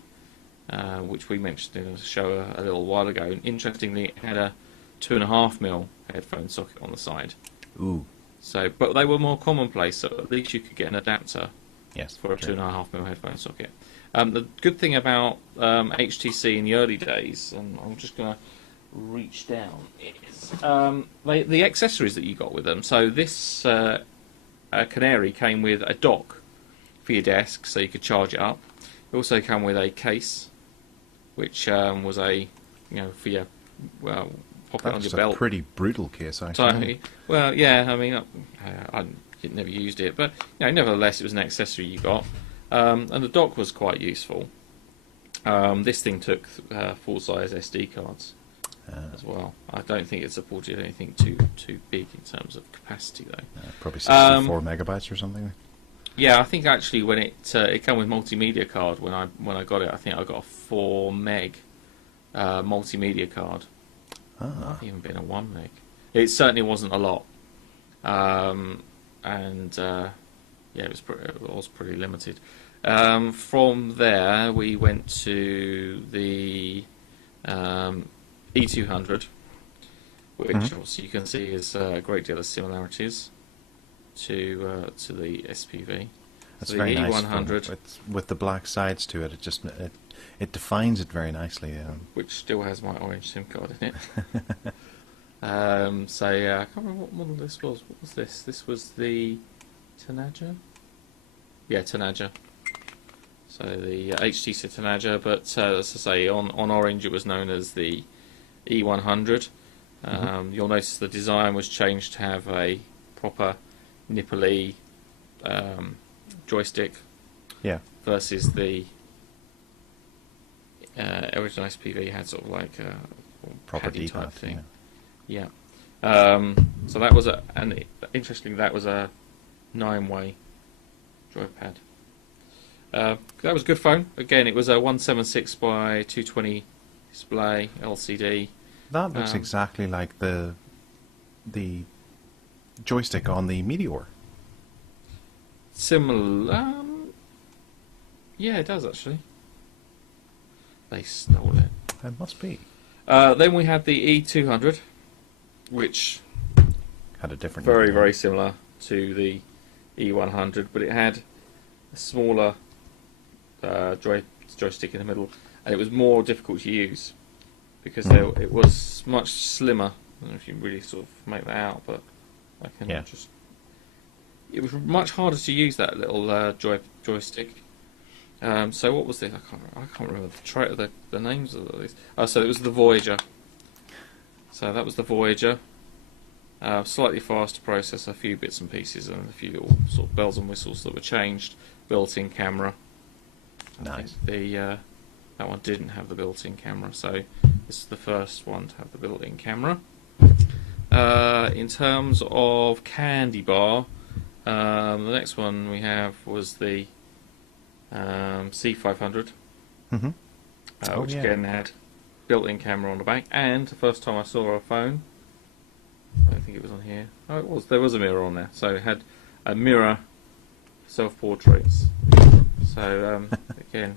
which we mentioned in a show a little while ago. And interestingly, it had a 2.5mm headphone socket on the side. Ooh, So, but they were more commonplace, so at least you could get an adapter yes. for a true. 2.5mm headphone socket. The good thing about HTC in the early days, and I'm just going to reach down, is the accessories that you got with them. So this Canary came with a dock for your desk, so you could charge it up. It also came with a case, which was for your pop it on your That's a belt. pretty brutal case, actually. So, well, yeah, I mean, I never used it, but nevertheless, it was an accessory you got, and the dock was quite useful. This thing took full-size SD cards as well. I don't think it supported anything too big in terms of capacity, though. Probably 64 megabytes or something. Yeah, I think actually when it came with multimedia card when I got it, I think I got a 4 meg multimedia card. Not even been a 1 meg. It certainly wasn't a lot, it was pretty limited. From there, we went to the E200, which obviously you can see is a great deal of similarities to the SPV. That's So very the nice. E100, With the black sides to it, it defines it very nicely. which still has my orange SIM card in it. I can't remember what model this was. What was this? This was the Tanager? Yeah, Tanager. So the HTC Tanager, but as I say, on Orange it was known as the E100. You'll notice the design was changed to have a proper nipply joystick. Yeah. Versus the original SPV had sort of like a Proper paddy D-pad type thing. Yeah. Yeah. So that was interestingly, that was a 9-way joypad. That was a good phone. Again, it was a 176 by 220 display LCD. That looks exactly like the joystick on the Meteor. Similar. Yeah, it does actually. They stole it. It must be. Then we had the E200, which Had a different. very, very similar to the E100, but it had a smaller joystick in the middle, and it was more difficult to use because it was much slimmer. I don't know if you can really sort of make that out, but I can just. It was much harder to use that little joystick So what was this? I can't remember the names of these. Oh, so it was the Voyager. So that was the Voyager. Slightly faster processor, a few bits and pieces, and a few little sort of bells and whistles that were changed. Built-in camera. Nice. That one didn't have the built-in camera, so this is the first one to have the built-in camera. In terms of candy bar, the next one we have was the C500, which again had built-in camera on the back, and the first time I saw a phone, I don't think it was on here. Oh, it was. There was a mirror on there, so it had a mirror self-portraits. So again,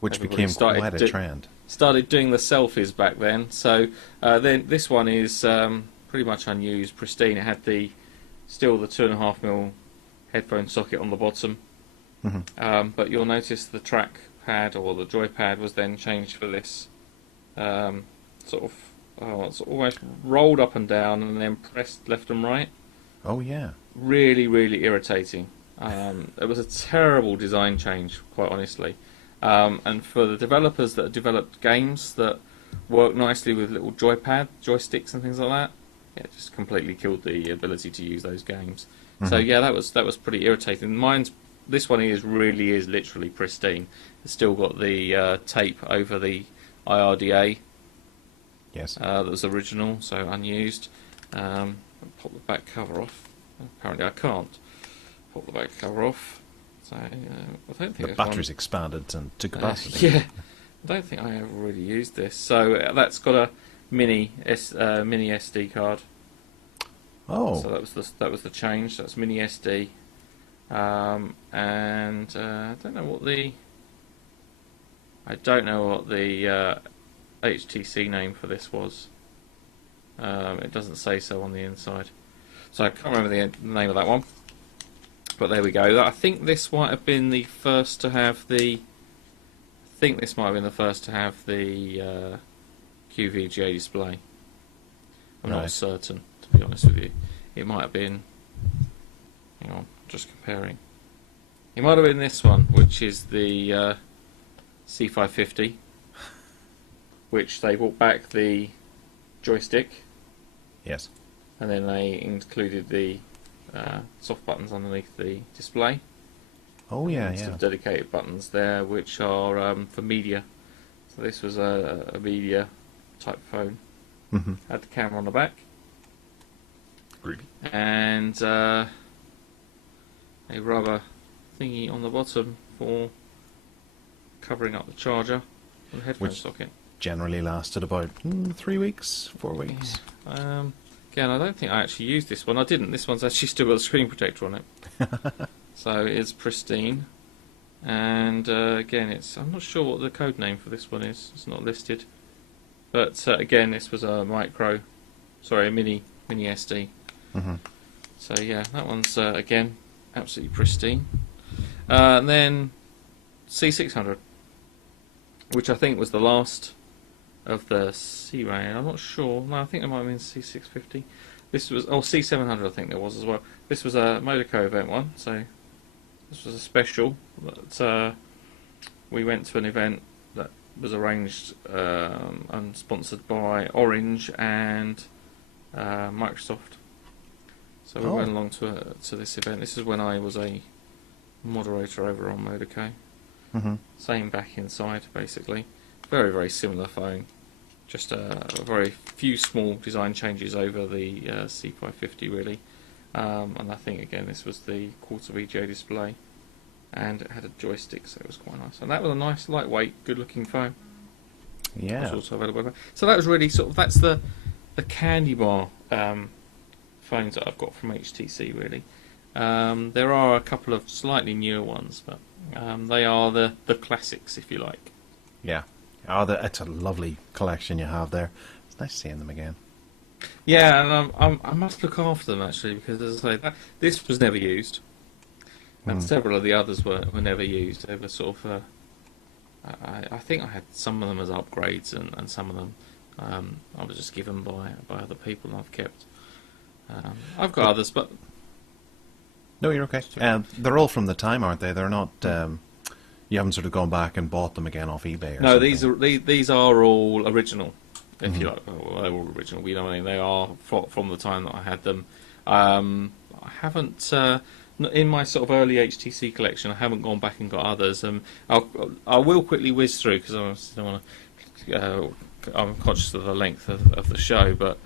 which became quite a trend. Started doing the selfies back then. So then this one is pretty much unused, pristine. It had still the 2.5mm headphone socket on the bottom. But you'll notice the trackpad or the joypad was then changed for this it's almost rolled up and down and then pressed left and right. Oh yeah. Really, really irritating. It was a terrible design change, quite honestly. And for the developers that developed games that work nicely with little joysticks and things like that, it just completely killed the ability to use those games. So yeah, that was pretty irritating. This one is literally pristine. It's still got the tape over the IRDA. Yes. That was original, so unused. Pop the back cover off. Apparently I can't pop the back cover off. So I don't think the battery's expanded and to capacity. Yeah, I don't think I ever really used this. So that's got a mini SD card. Oh. So that was the change. That's mini SD, and I don't know what the HTC name for this was. It doesn't say so on the inside, so I can't remember the name of that one. But there we go. I think this might have been the first to have the. QVGA display. I'm not certain, to be honest with you. It might have been. Hang on, just comparing. It might have been this one, which is the C550, which they brought back the joystick. Yes. And then they included the soft buttons underneath the display. Oh yeah, Instead of dedicated buttons there, which are for media. So this was a media type phone. Had the camera on the back. Groovy. And a rubber thingy on the bottom for covering up the charger and the headphone socket. Generally lasted about 3 weeks, 4 weeks. Yeah. Again, I don't think I actually used this one. I didn't. This one's actually still got a screen protector on it. So it's pristine. And again, I'm not sure what the code name for this one is. It's not listed. But again, this was a mini SD. So yeah, that one's again absolutely pristine. And then C600, which I think was the last of the C range. I'm not sure. No, I think there might have been C650. This was C700. I think there was as well. This was a Monaco event one. So this was a special. That we went to an event that was arranged and sponsored by Orange and Microsoft. So we went along to this event. This is when I was a moderator over on Monaco. Same back inside, basically. Very, very similar phone. Just a very few small design changes over the C550, really. And I think, again, this was the quarter VGA display. And it had a joystick, so it was quite nice. And that was a nice, lightweight, good-looking phone. Yeah. It was also available. So that was really that's the candy bar phones that I've got from HTC, really. There are a couple of slightly newer ones, but they are the classics, if you like. Yeah. It's a lovely collection you have there. It's nice seeing them again. Yeah, and I must look after them, actually, because, as I say, this was never used. And several of the others were never used. They were sort of... I think I had some of them as upgrades, and some of them I was just given by other people, and I've kept. I've got others, but... No, you're okay. They're all from the time, aren't they? They're not You haven't sort of gone back and bought them again off eBay or No, something? these are all original. If you like, well, they're all original. You know what I mean? They are from the time that I had them. I haven't in my sort of early HTC collection. I haven't gone back and got others. I will quickly whiz through because I don't want to. I'm conscious of the length of the show, but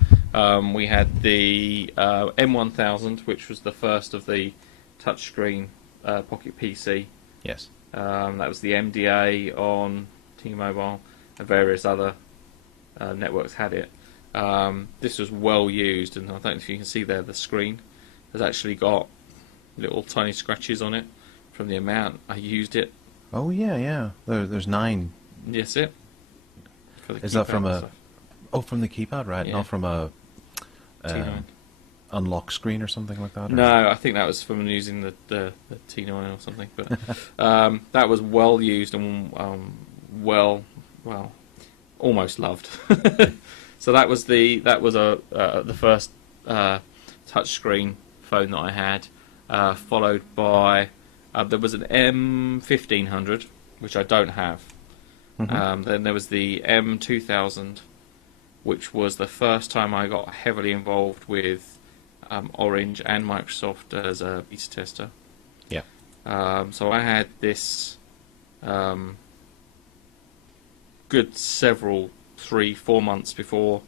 we had the M1000, which was the first of the touchscreen Pocket PC. Yes. That was the MDA on T-Mobile, and various other networks had it. This was well used, and I don't know if you can see there, the screen has actually got little tiny scratches on it from the amount I used it. Oh yeah. There's 9. Yes, it. Is that from a? Oh, from the keypad, right? Yeah. Not from a T9. Unlock screen or something like that? Or? No, I think that was from using the T9 or something. But that was well used and almost loved. So that was the first touchscreen phone that I had, followed by there was an M1500, which I don't have. Then there was the M2000, which was the first time I got heavily involved with Orange and Microsoft as a beta tester. Yeah. So I had this good 3-4 months before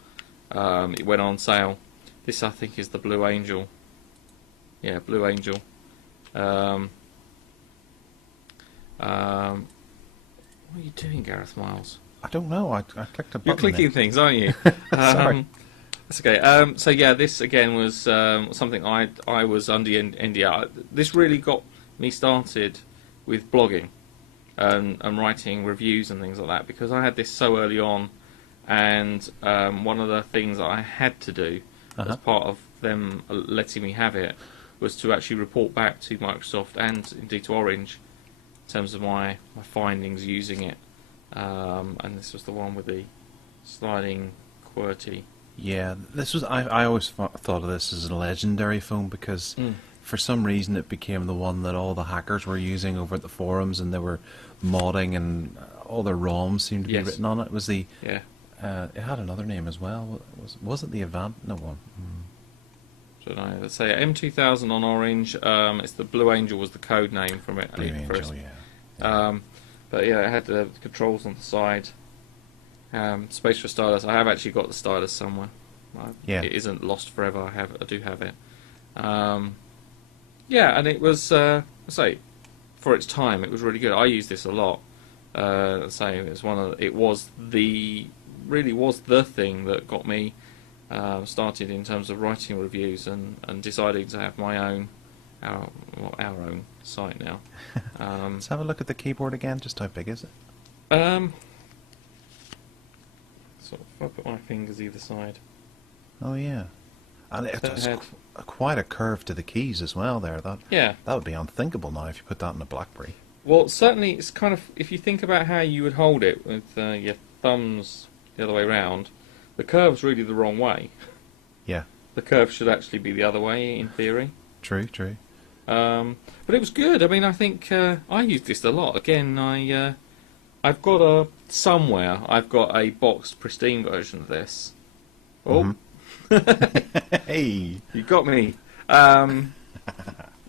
it went on sale. This, I think, is the Blue Angel. Yeah, Blue Angel. What are you doing, Gareth Miles? I don't know. I clicked a button. You're clicking there. things, aren't you? Sorry. That's okay. So yeah, this again was something I was under NDA. This really got me started with blogging and writing reviews and things like that, because I had this so early on, and one of the things that I had to do as part of them letting me have it was to actually report back to Microsoft and indeed to Orange in terms of my findings using it. And this was the one with the sliding QWERTY. Yeah, this was. I always thought of this as a legendary phone because for some reason it became the one that all the hackers were using over at the forums, and they were modding, and all their ROMs seemed to be written on it. It was the. Yeah. It had another name as well. Was it the Avant? No one. So let's say M2000 on Orange. It's the Blue Angel was the code name from it. Blue Angel, yeah. But yeah, it had the controls on the side. Space for stylus. I have actually got the stylus somewhere. Yeah. It isn't lost forever. I do have it. Yeah, and it was I say for its time, it was really good. I used this a lot. It was the thing that got me started in terms of writing reviews and deciding to have my own our own site now. Let's have a look at the keyboard again. Just how big is it? So if I put my fingers either side. Oh yeah, and it's quite a curve to the keys as well. There, that would be unthinkable now if you put that in a BlackBerry. Well, certainly it's kind of, if you think about how you would hold it with your thumbs the other way around, the curve's really the wrong way. Yeah. The curve should actually be the other way in theory. True. But it was good. I mean, I think I used this a lot. Again, I've got I've got a boxed pristine version of this. Oh. Hey. You got me.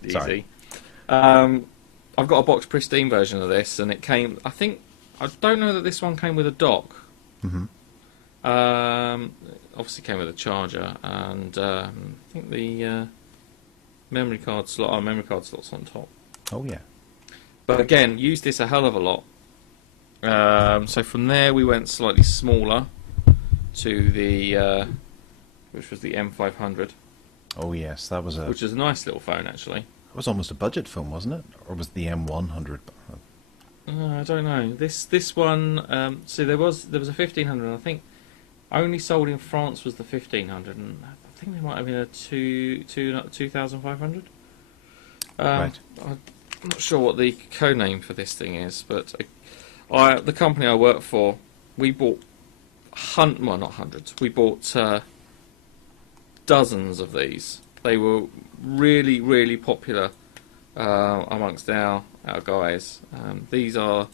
Easy. Sorry. I've got a boxed pristine version of this, and it came. I don't know that this one came with a dock. Obviously came with a charger, and I think the memory card slot's on top. Oh yeah. But again, used this a hell of a lot. So from there we went slightly smaller to the which was the M500. Oh yes, that was which is a nice little phone actually. It was almost a budget phone, wasn't it? Or was it the M100? I don't know. This one. See, there was a 1500. And I think only sold in France was the 1500, and I think there might have been a 2500. Right. I'm not sure what the code name for this thing is, but the company I work for, we bought not hundreds. We bought dozens of these. They were really, really popular amongst our our guys. These are.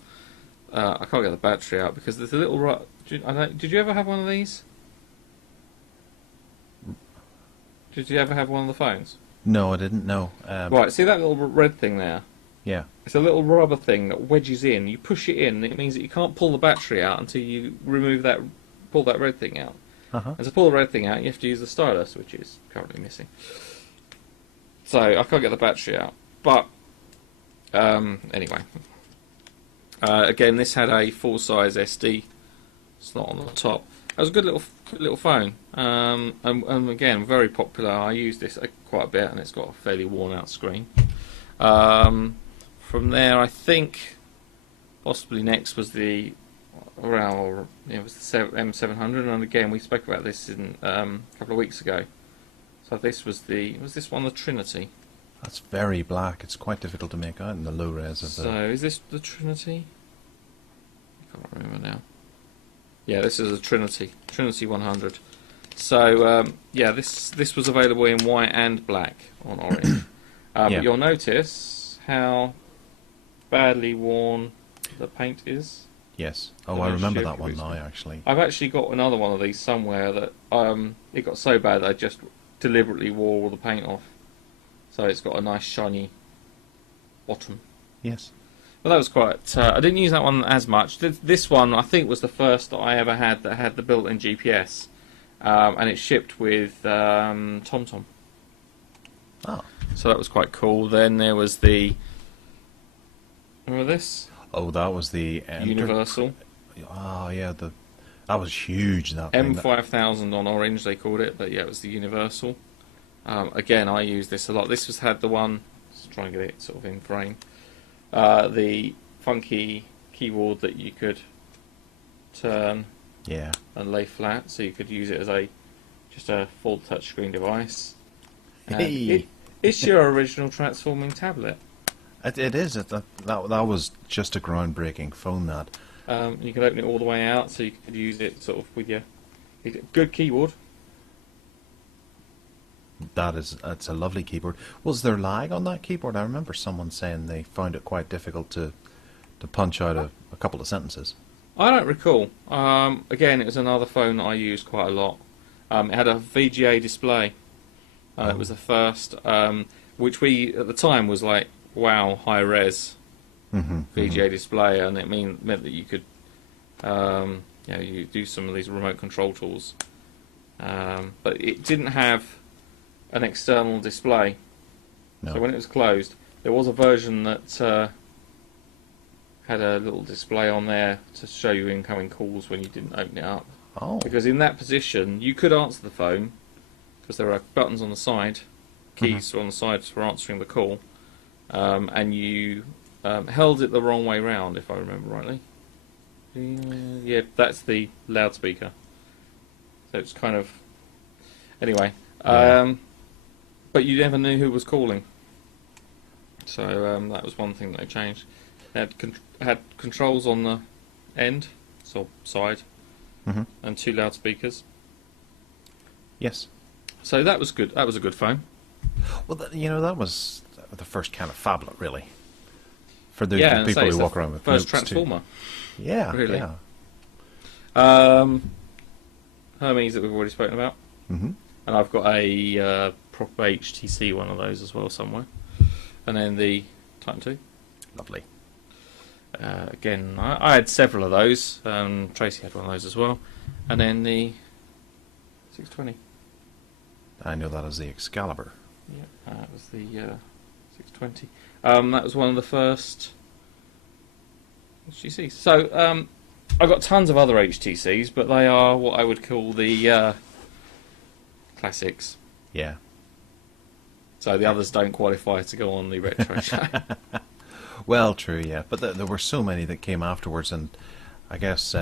I can't get the battery out because there's a little. Did you ever have one of these? Did you ever have one of the phones? No, I didn't know. Right, see that little red thing there? Yeah. It's a little rubber thing that wedges in. You push it in, and it means that you can't pull the battery out until you pull that red thing out. Uh-huh. And to pull the red thing out, you have to use the stylus, which is currently missing. So I can't get the battery out. But anyway, again, this had a full-size SD slot on the top. It was a good little phone, and again, very popular. I use this quite a bit, and it's got a fairly worn-out screen. From there, I think possibly next was the M700, and again, we spoke about this in a couple of weeks ago. So this was this one the Trinity? That's very black. It's quite difficult to make out in the low res of the... So is this the Trinity? I can't remember now. Yeah, this is a Trinity 100. So yeah, this was available in white and black on Orange. Yeah. You'll notice how badly worn the paint is. Yes. Oh, I remember that one now, actually. I've actually got another one of these somewhere that it got so bad that I just deliberately wore all the paint off. So it's got a nice shiny bottom. Yes. Well, that was quite... I didn't use that one as much. This one, I think, was the first that I ever had that had the built-in GPS. And it shipped with TomTom. Oh. So that was quite cool. Then there was the... Remember this? Oh, that was the... Universal. Oh, yeah, that was huge, that thing. M5000 on Orange, they called it. But yeah, it was the Universal. Again, I use this a lot. This had the one... Let's try and get it sort of in frame. The funky keyboard that you could turn and lay flat, so you could use it as just a full touchscreen device. It's your original transforming tablet. It is. That was just a groundbreaking phone. That you could open it all the way out, so you could use it sort of with your good keyboard. It's a lovely keyboard. Was there lag on that keyboard? I remember someone saying they found it quite difficult to punch out a couple of sentences. I don't recall. Again, it was another phone that I used quite a lot. It had a VGA display. It was the first, which we at the time was like, wow, high res VGA display, and it meant that you could, you do some of these remote control tools, but it didn't have an external display. No. So when it was closed, there was a version that had a little display on there to show you incoming calls when you didn't open it up. Oh. Because in that position, you could answer the phone because there are buttons on the side, keys on the sides for answering the call, and you held it the wrong way round, if I remember rightly. Yeah, that's the loudspeaker. So it's kind of... Anyway, but you never knew who was calling. So that was one thing that they changed. It had controls on the end, so side, and 2 loudspeakers. Yes. So that was good. That was a good phone. Well, that was the first kind of phablet, really. For the people who walk around with first Notes Transformer. Too. Yeah, really. Yeah. Hermes that we've already spoken about. And I've got a proper HTC one of those as well somewhere. And then the Titan 2. Lovely. Again, I had several of those. Tracy had one of those as well. And then the 620. I know that as the Excalibur. Yeah, that was the 620. That was one of the first HTCs. So I've got tons of other HTCs, but they are what I would call the classics. Yeah. So the others don't qualify to go on the retro show. Well, true, yeah. But there were so many that came afterwards, and I guess,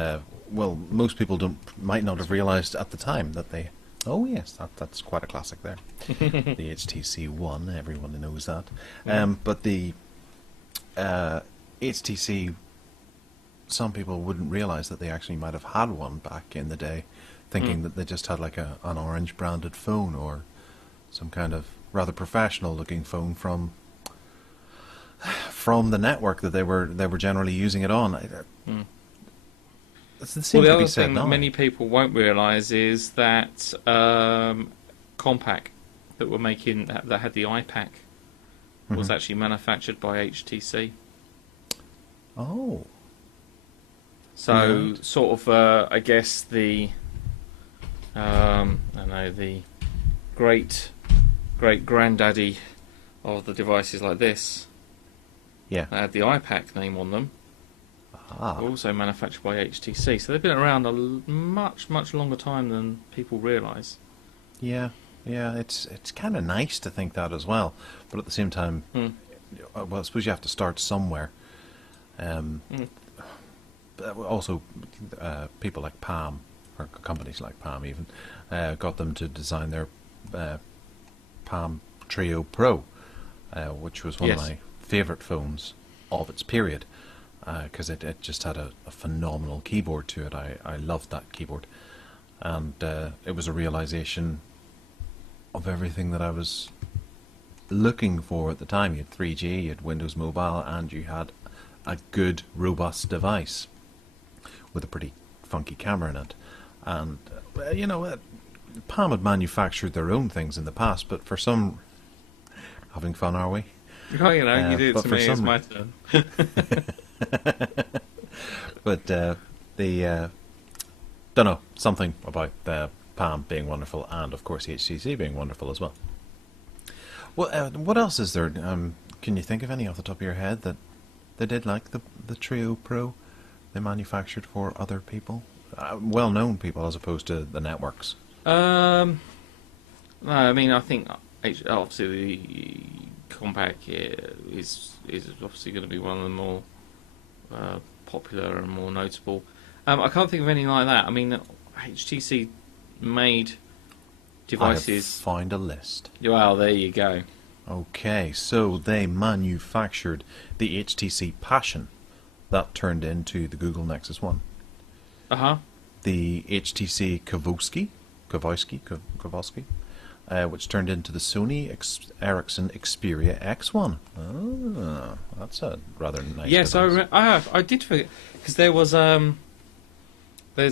most people might not have realised at the time that they... Oh, yes, that's quite a classic there. The HTC One, everyone knows that. But the HTC, some people wouldn't realise that they actually might have had one back in the day, thinking that they just had like an orange branded phone or some kind of rather professional looking phone from from the network that they were generally using it on. That's the same Well, the could be other said thing now. many people won't realise is that Compaq that were making that had the iPac was actually manufactured by HTC. Oh, So right. sort of, I guess the I don't know, the great granddaddy of the devices like this Yeah. that had the iPac name on them Ah. were also manufactured by HTC. So they've been around a much longer time than people realise. Yeah. Yeah. It's kind of nice to think that as well, but at the same time, Hmm. well, I suppose you have to start somewhere. But also, people like Palm, or companies like Palm even, got them to design their Palm Trio Pro, which was one of Yes. my favourite phones of its period, because it just had a phenomenal keyboard to it. I loved that keyboard, and it was a realisation of everything that I was looking for at the time. You had 3G, you had Windows Mobile, and you had a good, robust device with a pretty funky camera in it. And, Palm had manufactured their own things in the past, but for some... Having fun, are we? Oh, you know, you do it but to for me, it's some- my turn. But don't know, something about Palm being wonderful, and of course HTC being wonderful as well. Well, what else is there? Can you think of any off the top of your head that they did like the Trio Pro they manufactured for other people? Well-known people as opposed to the networks. No, I mean, I think obviously the Compaq is obviously going to be one of the more popular and more notable. I can't think of anything like that. I mean, HTC made I devices. have found a list. Well, there you go. Okay, so they manufactured the HTC Passion that turned into the Google Nexus 1. Uh-huh. The HTC Kavosky, which turned into the Sony Ericsson Xperia X1. Ah, that's a rather nice Yes, device. I did forget because there's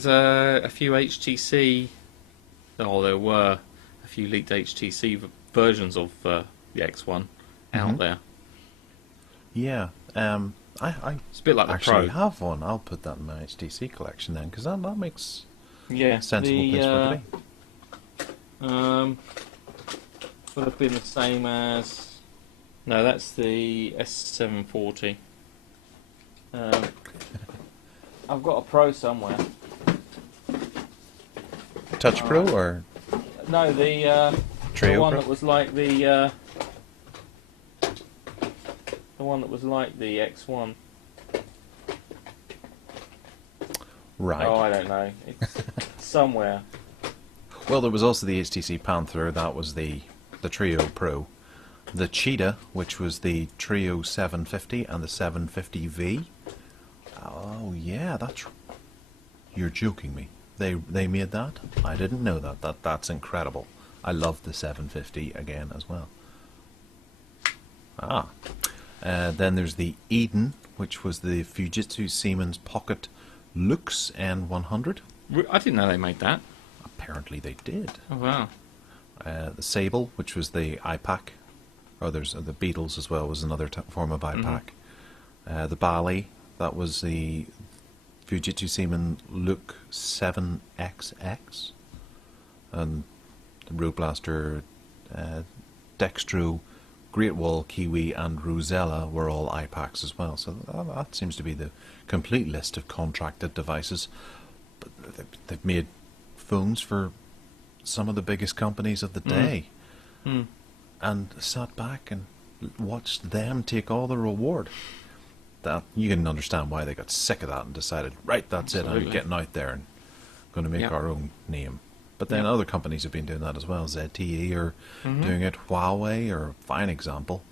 a few HTC. Oh, there were a few leaked HTC versions of the X1 out there. Yeah, I It's a bit like the actually Pro. have one. I'll put that in my HTC collection then, because that makes Yeah, a sensible place for it to be. Would have been the same as. No, that's the S740. I've got a Pro somewhere. Touch Pro or No, the Trio one Pro? that was like the one that was like the X1. Right. Oh, I don't know. It's somewhere. Well, there was also the HTC Panther. That was the Trio Pro. The Cheetah, which was the Trio 750 and the 750V. Oh yeah, you're joking me. They made that? I didn't know that. That's incredible. I love the 750 again as well. Then there's the Eden, which was the Fujitsu Siemens Pocket Lux N100. I didn't know they made that. Apparently they did. Oh wow. The Sable, which was the iPac. Oh, there's the Beatles as well, was another form of iPac. The Bali, that was the Fujitsu Siemens Look 7XX. And the Road Blaster, Dextro, Great Wall, Kiwi, and Rosella were all iPacs as well. So that seems to be the complete list of contracted devices. But they've made phones for some of the biggest companies of the day, and sat back and watched them take all the reward. That you can understand why they got sick of that and decided, right, that's it. Absolutely. I'm getting out there and going to make Yep. our own name. But then Yep. other companies have been doing that as well. ZTE are doing it. Huawei are a fine example.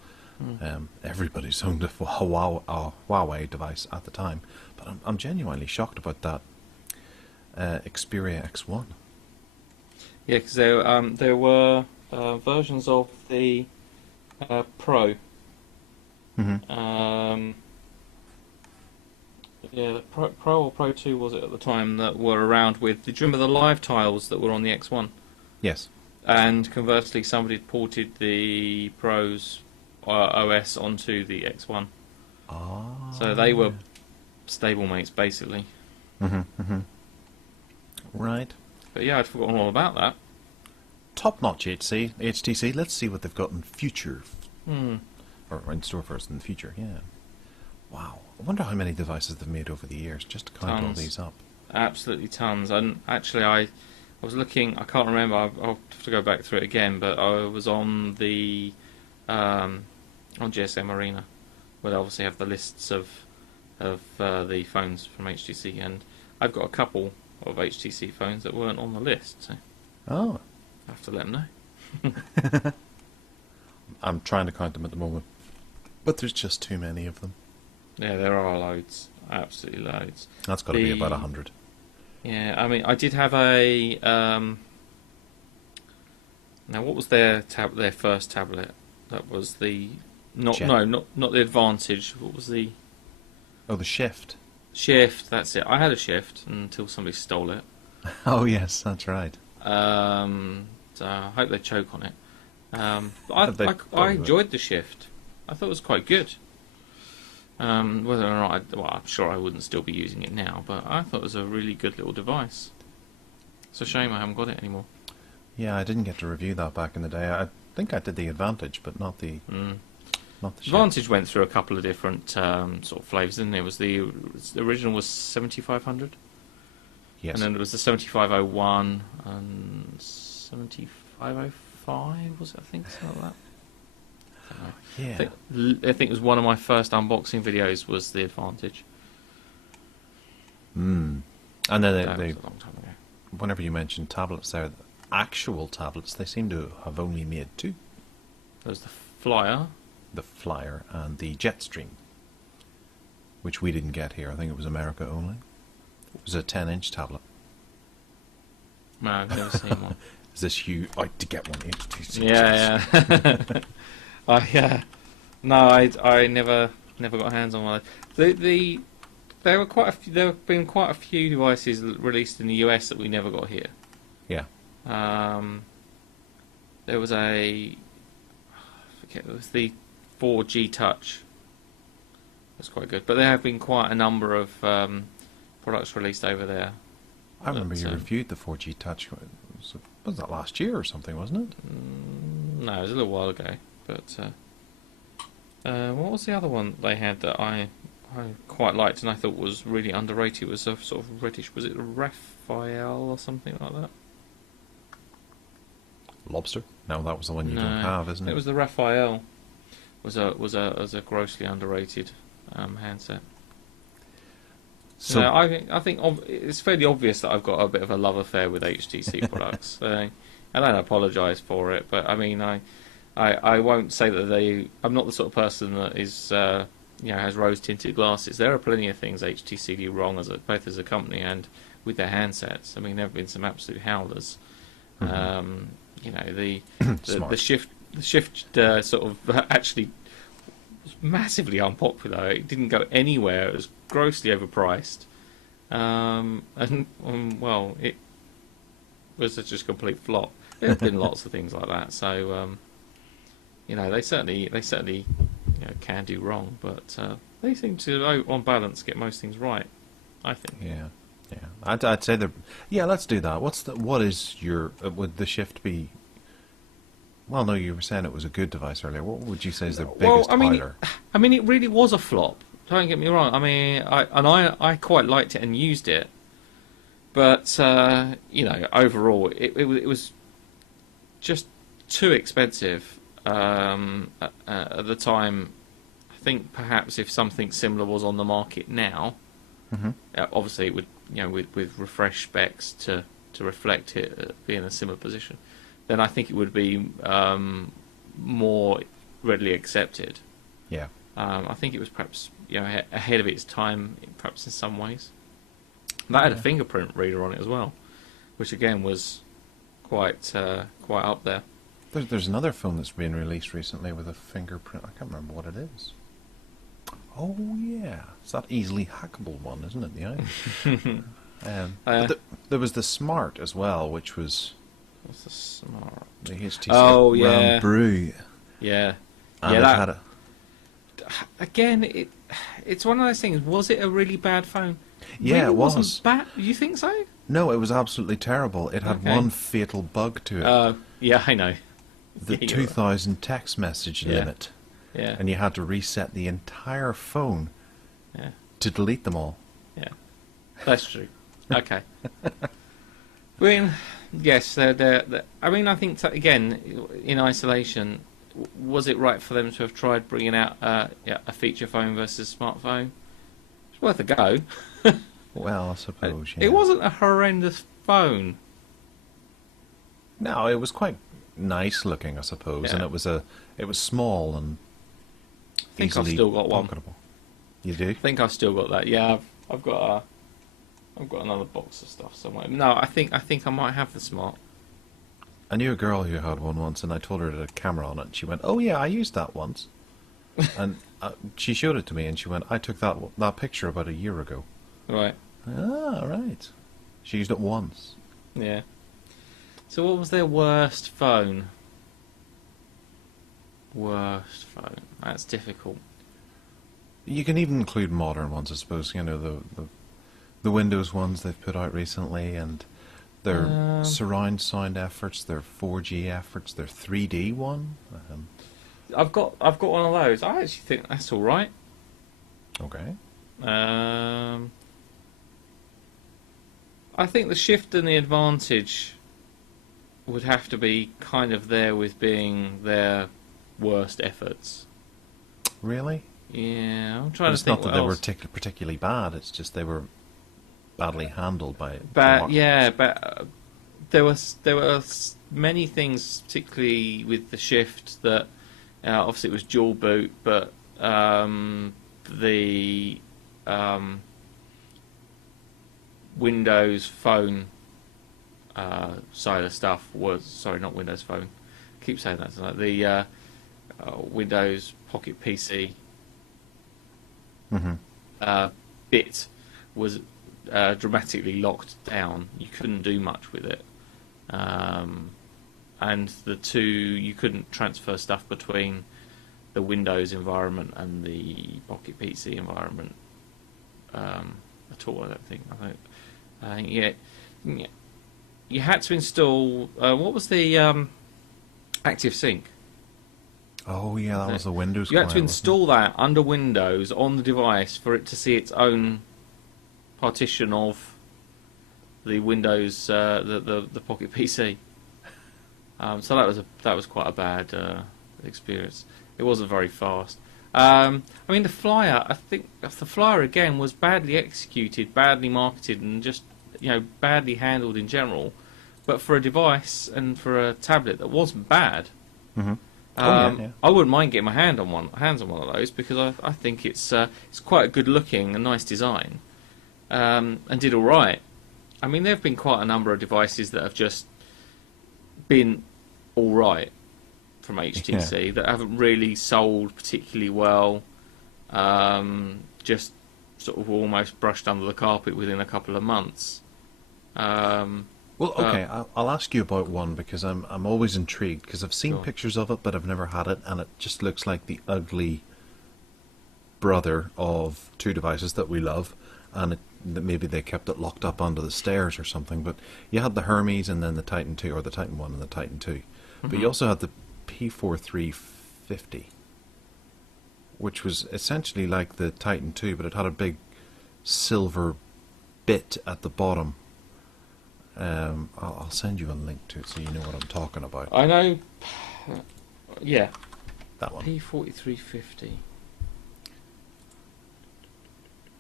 Everybody's owned a Huawei device at the time. But I'm genuinely shocked about that Xperia X1. Yeah, because there were versions of the Pro Mm-hmm. Yeah, the Pro or Pro 2 was it at the time that were around with. Did you remember the live tiles that were on the X1? Yes. And conversely, somebody had ported the Pro's OS onto the X1. Ah. So they were stablemates, basically. Mm-hmm. Mm-hmm. Right. But yeah, I'd forgotten all about that. Top-notch HTC. Let's see what they've got in future. Hmm. Or in store for us in the future, yeah. Wow. I wonder how many devices they've made over the years, just to count all these up. Absolutely tons. And actually, I was looking, I can't remember, I'll have to go back through it again, but I was on the on GSM Arena, where they obviously have the lists of the phones from HTC, and I've got a couple of HTC phones that weren't on the list, so Oh. I have to let them know. I'm trying to count them at the moment, but there's just too many of them. Yeah, there are loads, absolutely loads. That's got to be about 100. Yeah, I mean, I did have a. Now, what was their first tablet? That was the not the Advantage. What was the Oh, the Shift. Shift? That's it. I had a Shift until somebody stole it. Oh yes, that's right. So I hope they choke on it. I enjoyed the Shift. I thought it was quite good. Whether or not, I'm sure I wouldn't still be using it now, but I thought it was a really good little device. It's a shame I haven't got it anymore. Yeah, I didn't get to review that back in the day. I think I did the Advantage, but not the not the Shift. Advantage went through a couple of different sort of flavours, didn't it? The original was 7500. Yes. And then there was the 7501 and 7505, was it? I think something like that. Yeah. I think it was one of my first unboxing videos was the Advantage. And then That they was a long time ago. whenever you mention tablets there, the actual tablets, they seem to have only made two. There was the Flyer. The Flyer and the Jetstream, which we didn't get here. I think it was America only. It was a 10-inch tablet. No, I've never seen one. Is this you out to get one? HTC? Yeah. I never got hands on one. There have been quite a few devices released in the US that we never got here. Yeah. There was it was the 4G Touch. That's quite good, but there have been quite a number of products released over there. I remember you reviewed the 4G Touch. Was that last year or something, wasn't it? No, it was a little while ago. But what was the other one they had that I quite liked and I thought was really underrated? It was a sort of reddish. Was it Raphael or something like that? Lobster? No, that was the one you don't have, isn't it? It was the Raphael. Was a grossly underrated handset. So I think it's fairly obvious that I've got a bit of a love affair with HTC products. I don't apologise for it, but I mean I won't say that I'm not the sort of person that is has rose tinted glasses. There are plenty of things HTC do wrong both as a company and with their handsets. I mean, there have been some absolute howlers. Mm-hmm. The shift sort of actually was massively unpopular. It didn't go anywhere. It was grossly overpriced, it was just a complete flop. There have been lots of things like that. So they certainly can do wrong, but they seem to, on balance, get most things right, I think. Yeah. I'd say let's do that. What is your would the Shift be? Well, no, you were saying it was a good device earlier. What would you say is the biggest highlight? I mean, it really was a flop. Don't get me wrong. I mean, I quite liked it and used it, but overall, it was just too expensive at the time. I think perhaps if something similar was on the market now, obviously it would, with refreshed specs to reflect it, be in a similar position, then I think it would be more readily accepted. Yeah. I think it was perhaps ahead of its time, perhaps in some ways. That had a fingerprint reader on it as well, which again was quite up there. There's another phone that's been released recently with a fingerprint. I can't remember what it is. Oh yeah, it's that easily hackable one, isn't it? Yeah. There was the Smart as well, which was What's the Smart? the HTC Oh yeah, Round Brew. yeah, And yeah. it That had a, again, it's one of those things. Was it a really bad phone? yeah, Really it was. Wasn't bad. You think so? No, it was absolutely terrible. It had Okay. one fatal bug to it: Yeah, I know. the Yeah, 2,000 text message Yeah. limit, Yeah, and you had to reset the entire phone yeah, to delete them all. yeah. That's true. Okay. I mean, yes. I mean, I think again, in isolation, was it right for them to have tried bringing out a feature phone versus smartphone? It's worth a go. Well, I suppose. Yeah. It wasn't a horrendous phone. No, it was quite nice looking, I suppose, Yeah. and it was small and I think I've easily still got one. pocketable. You do? I think I've still got that. Yeah, I've got another box of stuff somewhere. No, I think I might have the Smart. I knew a girl who had one once, and I told her it had a camera on it. And she went, "Oh yeah, I used that once," and she showed it to me, and she went, "I took that picture about a year ago." Right. Ah, right. She used it once. Yeah. So what was their worst phone? Worst phone. That's difficult. You can even include modern ones, I suppose. You know, the Windows ones they've put out recently, and their surround sound efforts, their 4G efforts, their 3D one. I've got one of those. I actually think that's all right. Okay. I think the Shift and the Advantage would have to be kind of there with being their worst efforts. Really? Yeah, I'm But trying to it's think not that what they else. were particularly bad. It's just they were badly handled by. But yeah, but there were many things, particularly with the Shift, that obviously it was dual boot, but the Windows Phone side of stuff was not Windows Phone. I keep saying that tonight. The Windows Pocket PC bit was dramatically locked down. You couldn't do much with it, and the two, you couldn't transfer stuff between the Windows environment and the Pocket PC environment at all. I don't think. Yeah, you had to install. What was the Active Sync? Oh yeah, that was the Windows. You had to client, install that under Windows on the device for it to see its own partition of the Windows, the Pocket PC. So that was quite a bad experience. It wasn't very fast. I mean, the Flyer. I think the Flyer again was badly executed, badly marketed, and just badly handled in general. But for a device and for a tablet that wasn't bad. Mm-hmm. I wouldn't mind getting my hands on one of those, because I think it's quite a good looking and nice design, and did all right. I mean, there have been quite a number of devices that have just been all right from HTC that haven't really sold particularly well, just sort of almost brushed under the carpet within a couple of months. Well, okay, I'll ask you about one, because I'm always intrigued, because I've seen Sure. pictures of it, but I've never had it, and it just looks like the ugly brother of two devices that we love, and maybe they kept it locked up under the stairs or something. But you had the Hermes, and then the Titan 2, or the Titan 1 and the Titan 2. But you also had the P4350, which was essentially like the Titan 2, but it had a big silver bit at the bottom. I'll send you a link to it so you know what I'm talking about. I know. Yeah. That one. P4350.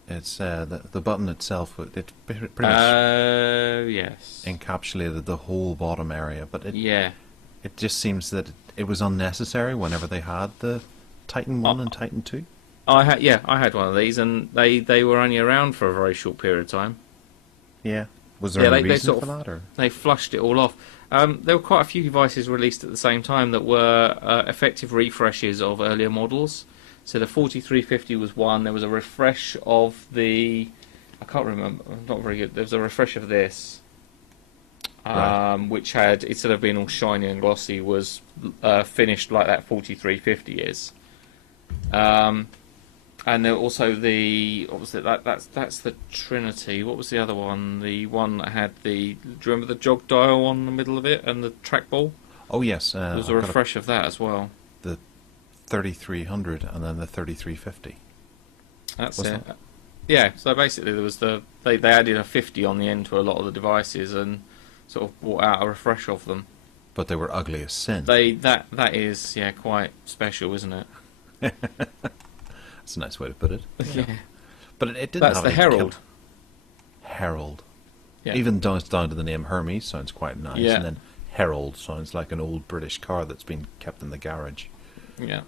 It's the button itself. It pretty much Yes. encapsulated the whole bottom area, but Yeah. it just seems that it was unnecessary whenever they had the Titan 1 and Titan 2. I had one of these, and they were only around for a very short period of time. Yeah. Was there any they reason sort for of- that? Or? They flushed it all off. There were quite a few devices released at the same time that were effective refreshes of earlier models. So the 4350 was one. There was a refresh of the... I can't remember. I'm not very good. There was a refresh of this. Right. Which had, instead of being all shiny and glossy, was finished like that 4350 is. And then also the, what was it? That's the Trinity. What was the other one? The one that had the, do you remember the jog dial on the middle of it and the trackball? Oh yes, There was a refresh of that as well. The 3300 and then the 3350. That's Was it. that? Yeah. So basically, there was they added a 50 on the end to a lot of the devices and sort of brought out a refresh of them. But they were ugly as sin. That is quite special, isn't it? That's a nice way to put it. Yeah. But it didn't That's have the any Herald. Herald. Yeah. Even down to the name Hermes sounds quite nice, Yeah. and then Herald sounds like an old British car that's been kept in the garage. Yeah.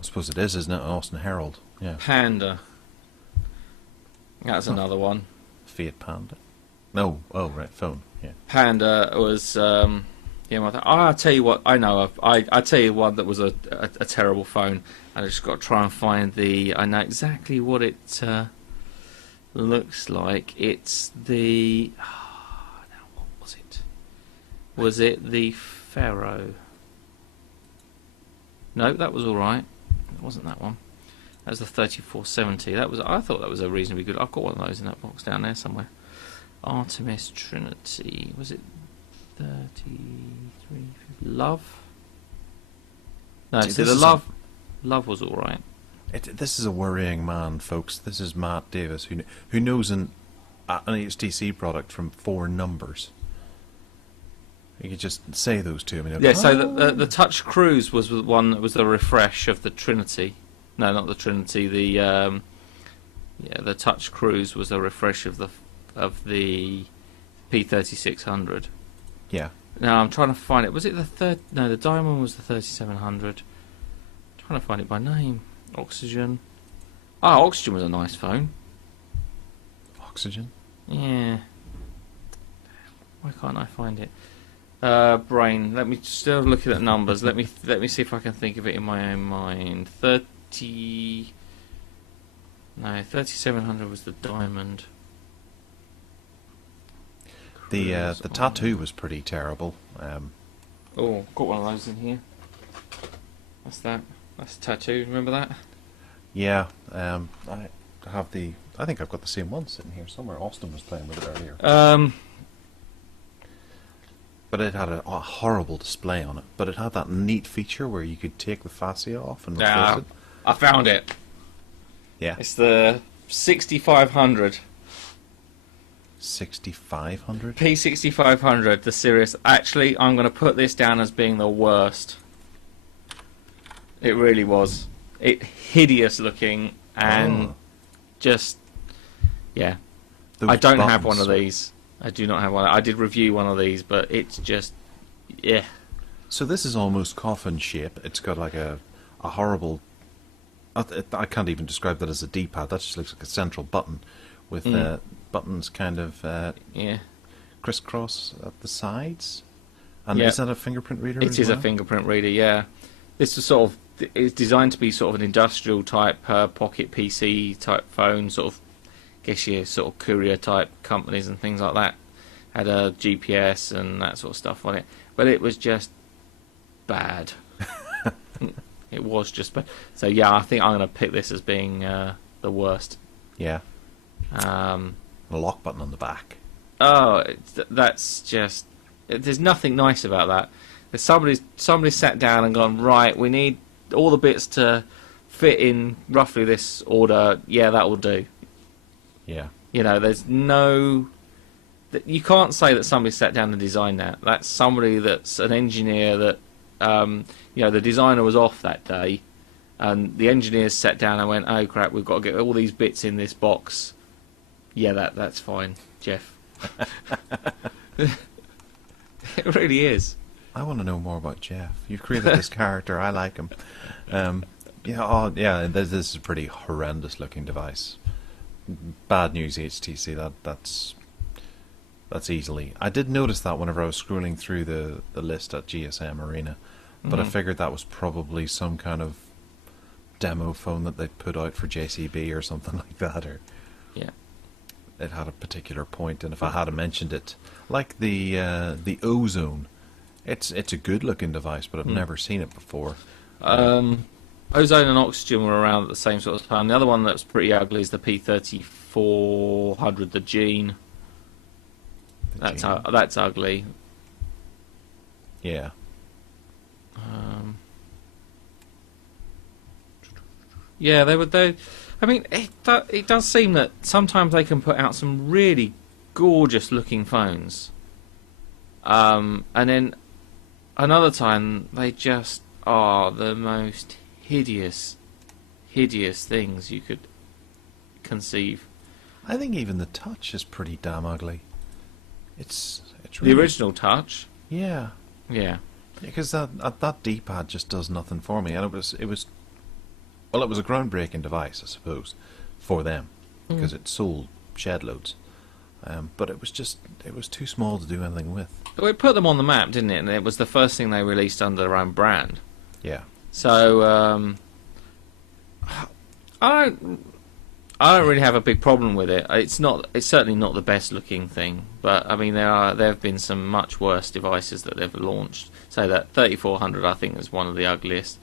I suppose it is, isn't it? Austin Herald. Yeah. Panda. That's another one. Fiat Panda. No. Oh, right. Phone. Yeah. Panda was I'll tell you what I know of. I tell you one that was a terrible phone. I just got to try and find the. I know exactly what it looks like. It's the. Now what was it? Was it the Pharaoh? No, that was all right. It wasn't that one. That was the 3470. That was. I thought that was a reasonably good. I've got one of those in that box down there somewhere. Artemis Trinity. Was it 33? Love? No, see, the Love was all right. This is a worrying man, folks. This is Matt Davis, who knows an HTC product from 4 numbers. You could just say those to him. And Yeah, so the Touch Cruise was the one that was the refresh of the Trinity. No, not the Trinity. The Touch Cruise was a refresh of the P3600. Yeah. Now I'm trying to find it. Was it the third? No, the Diamond was the 3700. I'm trying to find it by name. Oxygen. Ah, Oxygen was a nice phone. Oxygen? Yeah. Why can't I find it? Brain. Let me still looking at numbers. Let me see if I can think of it in my own mind. 3700 was the Diamond. The tattoo was pretty terrible. Oh, got one of those in here. That's that. That's a tattoo. Remember that? Yeah. I have the. I think I've got the same one sitting here somewhere. Austin was playing with it earlier. But it had a horrible display on it. But it had that neat feature where you could take the fascia off and replace it. I found it. Yeah. It's the 6500. 6500? P6500, the Sirius. Actually, I'm going to put this down as being the worst. It really was. Hideous looking and just, yeah. Those I don't have buttons. one of these. I do not have one. I did review one of these, but it's just, yeah. So this is almost coffin shape. It's got like a horrible. I can't even describe that as a D-pad. That just looks like a central button with buttons kind of crisscross at the sides. And is that a fingerprint reader? It is a fingerprint reader. Yeah, this is sort of it's designed to be sort of an industrial type pocket PC type phone. Sort of, guess your sort of courier type companies and things like that had a GPS and that sort of stuff on it, but it was just bad. It was just bad. So yeah, I think I'm going to pick this as being the worst. Yeah. A lock button on the back. Oh, that's just. There's nothing nice about that. There's somebody sat down and gone, right, we need all the bits to fit in roughly this order. Yeah, that will do. Yeah. You know, there's no. You can't say that somebody sat down and designed that. That's somebody that's an engineer that. The designer was off that day, and the engineers sat down and went, "Oh crap, we've got to get all these bits in this box." Yeah, that's fine, Jeff. It really is. I want to know more about Jeff. You've created this character. I like him. This is a pretty horrendous looking device. Bad news, HTC. That's easily. I did notice that whenever I was scrolling through the list at GSM Arena, but I figured that was probably some kind of demo phone that they'd put out for JCB or something like that, or Yeah. it had a particular point, and if I had mentioned it, like the Ozone, it's a good looking device, but I've never seen it before. Ozone and Oxygen were around at the same sort of time. The other one that's pretty ugly is the P3400, the Gene. That's ugly. Yeah. Yeah, they. I mean, it does seem that sometimes they can put out some really gorgeous looking phones, and then another time they just are the most hideous things you could conceive. I think even the Touch is pretty damn ugly. It's really, The original Touch. yeah, Yeah. because that D-pad just does nothing for me, and it was well, it was a groundbreaking device, I suppose, for them, because it sold shed loads. But it was too small to do anything with. Well, it put them on the map, didn't it? And it was the first thing they released under their own brand. Yeah. So I don't really have a big problem with it. It's certainly not the best looking thing, but I mean there have been some much worse devices that they've launched. So that 3400 I think is one of the ugliest.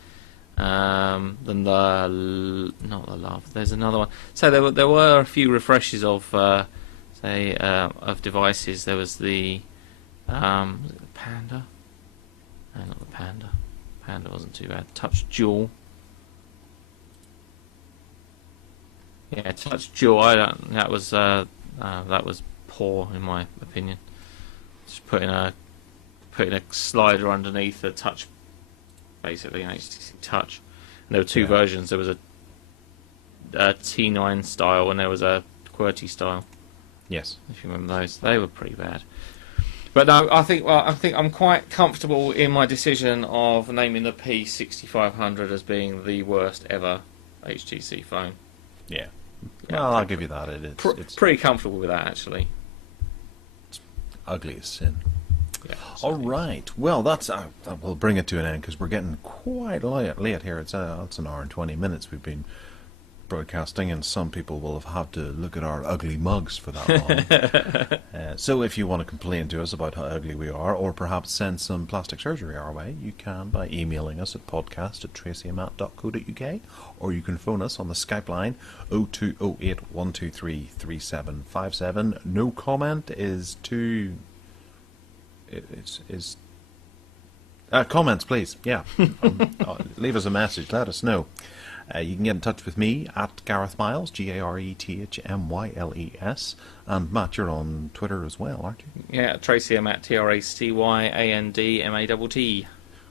Than not the Love. There's another one. So there were a few refreshes of of devices. There was the was it the Panda? No, not the Panda. Panda wasn't too bad. Touch Dual. Yeah, Touch Dual. That was poor in my opinion. Just putting a slider underneath the touch. Basically an HTC Touch, and there were two versions. There was a T9 style and there was a QWERTY style. Yes, if you remember those, they were pretty bad. But no, I think I'm quite comfortable in my decision of naming the P6500 as being the worst ever HTC phone. Yeah, well, I'll give you that. It's pretty comfortable with that actually. It's ugly as sin. Yeah, all right. Well, that's we'll bring it to an end because we're getting quite late here. It's an hour and 20 minutes we've been broadcasting, and some people will have had to look at our ugly mugs for that long. So if you want to complain to us about how ugly we are, or perhaps send some plastic surgery our way, you can by emailing us at podcast@tracyandmatt.co.uk, or you can phone us on the Skype line 0208 123 3757. No comment is too... Is comments, please. Yeah, leave us a message. Let us know. You can get in touch with me at Gareth Miles, GarethMyles, and Matt, you're on Twitter as well, aren't you? Yeah, Tracy Matt, TracyAndMatt.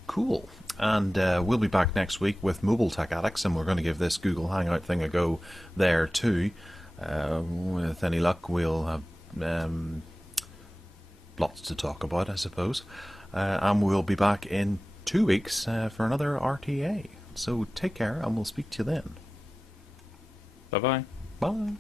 Cool. And we'll be back next week with Mobile Tech Addicts, and we're going to give this Google Hangout thing a go there too. With any luck, we'll have lots to talk about, I suppose. And we'll be back in 2 weeks for another RTA. So take care, and we'll speak to you then. Bye-bye. Bye.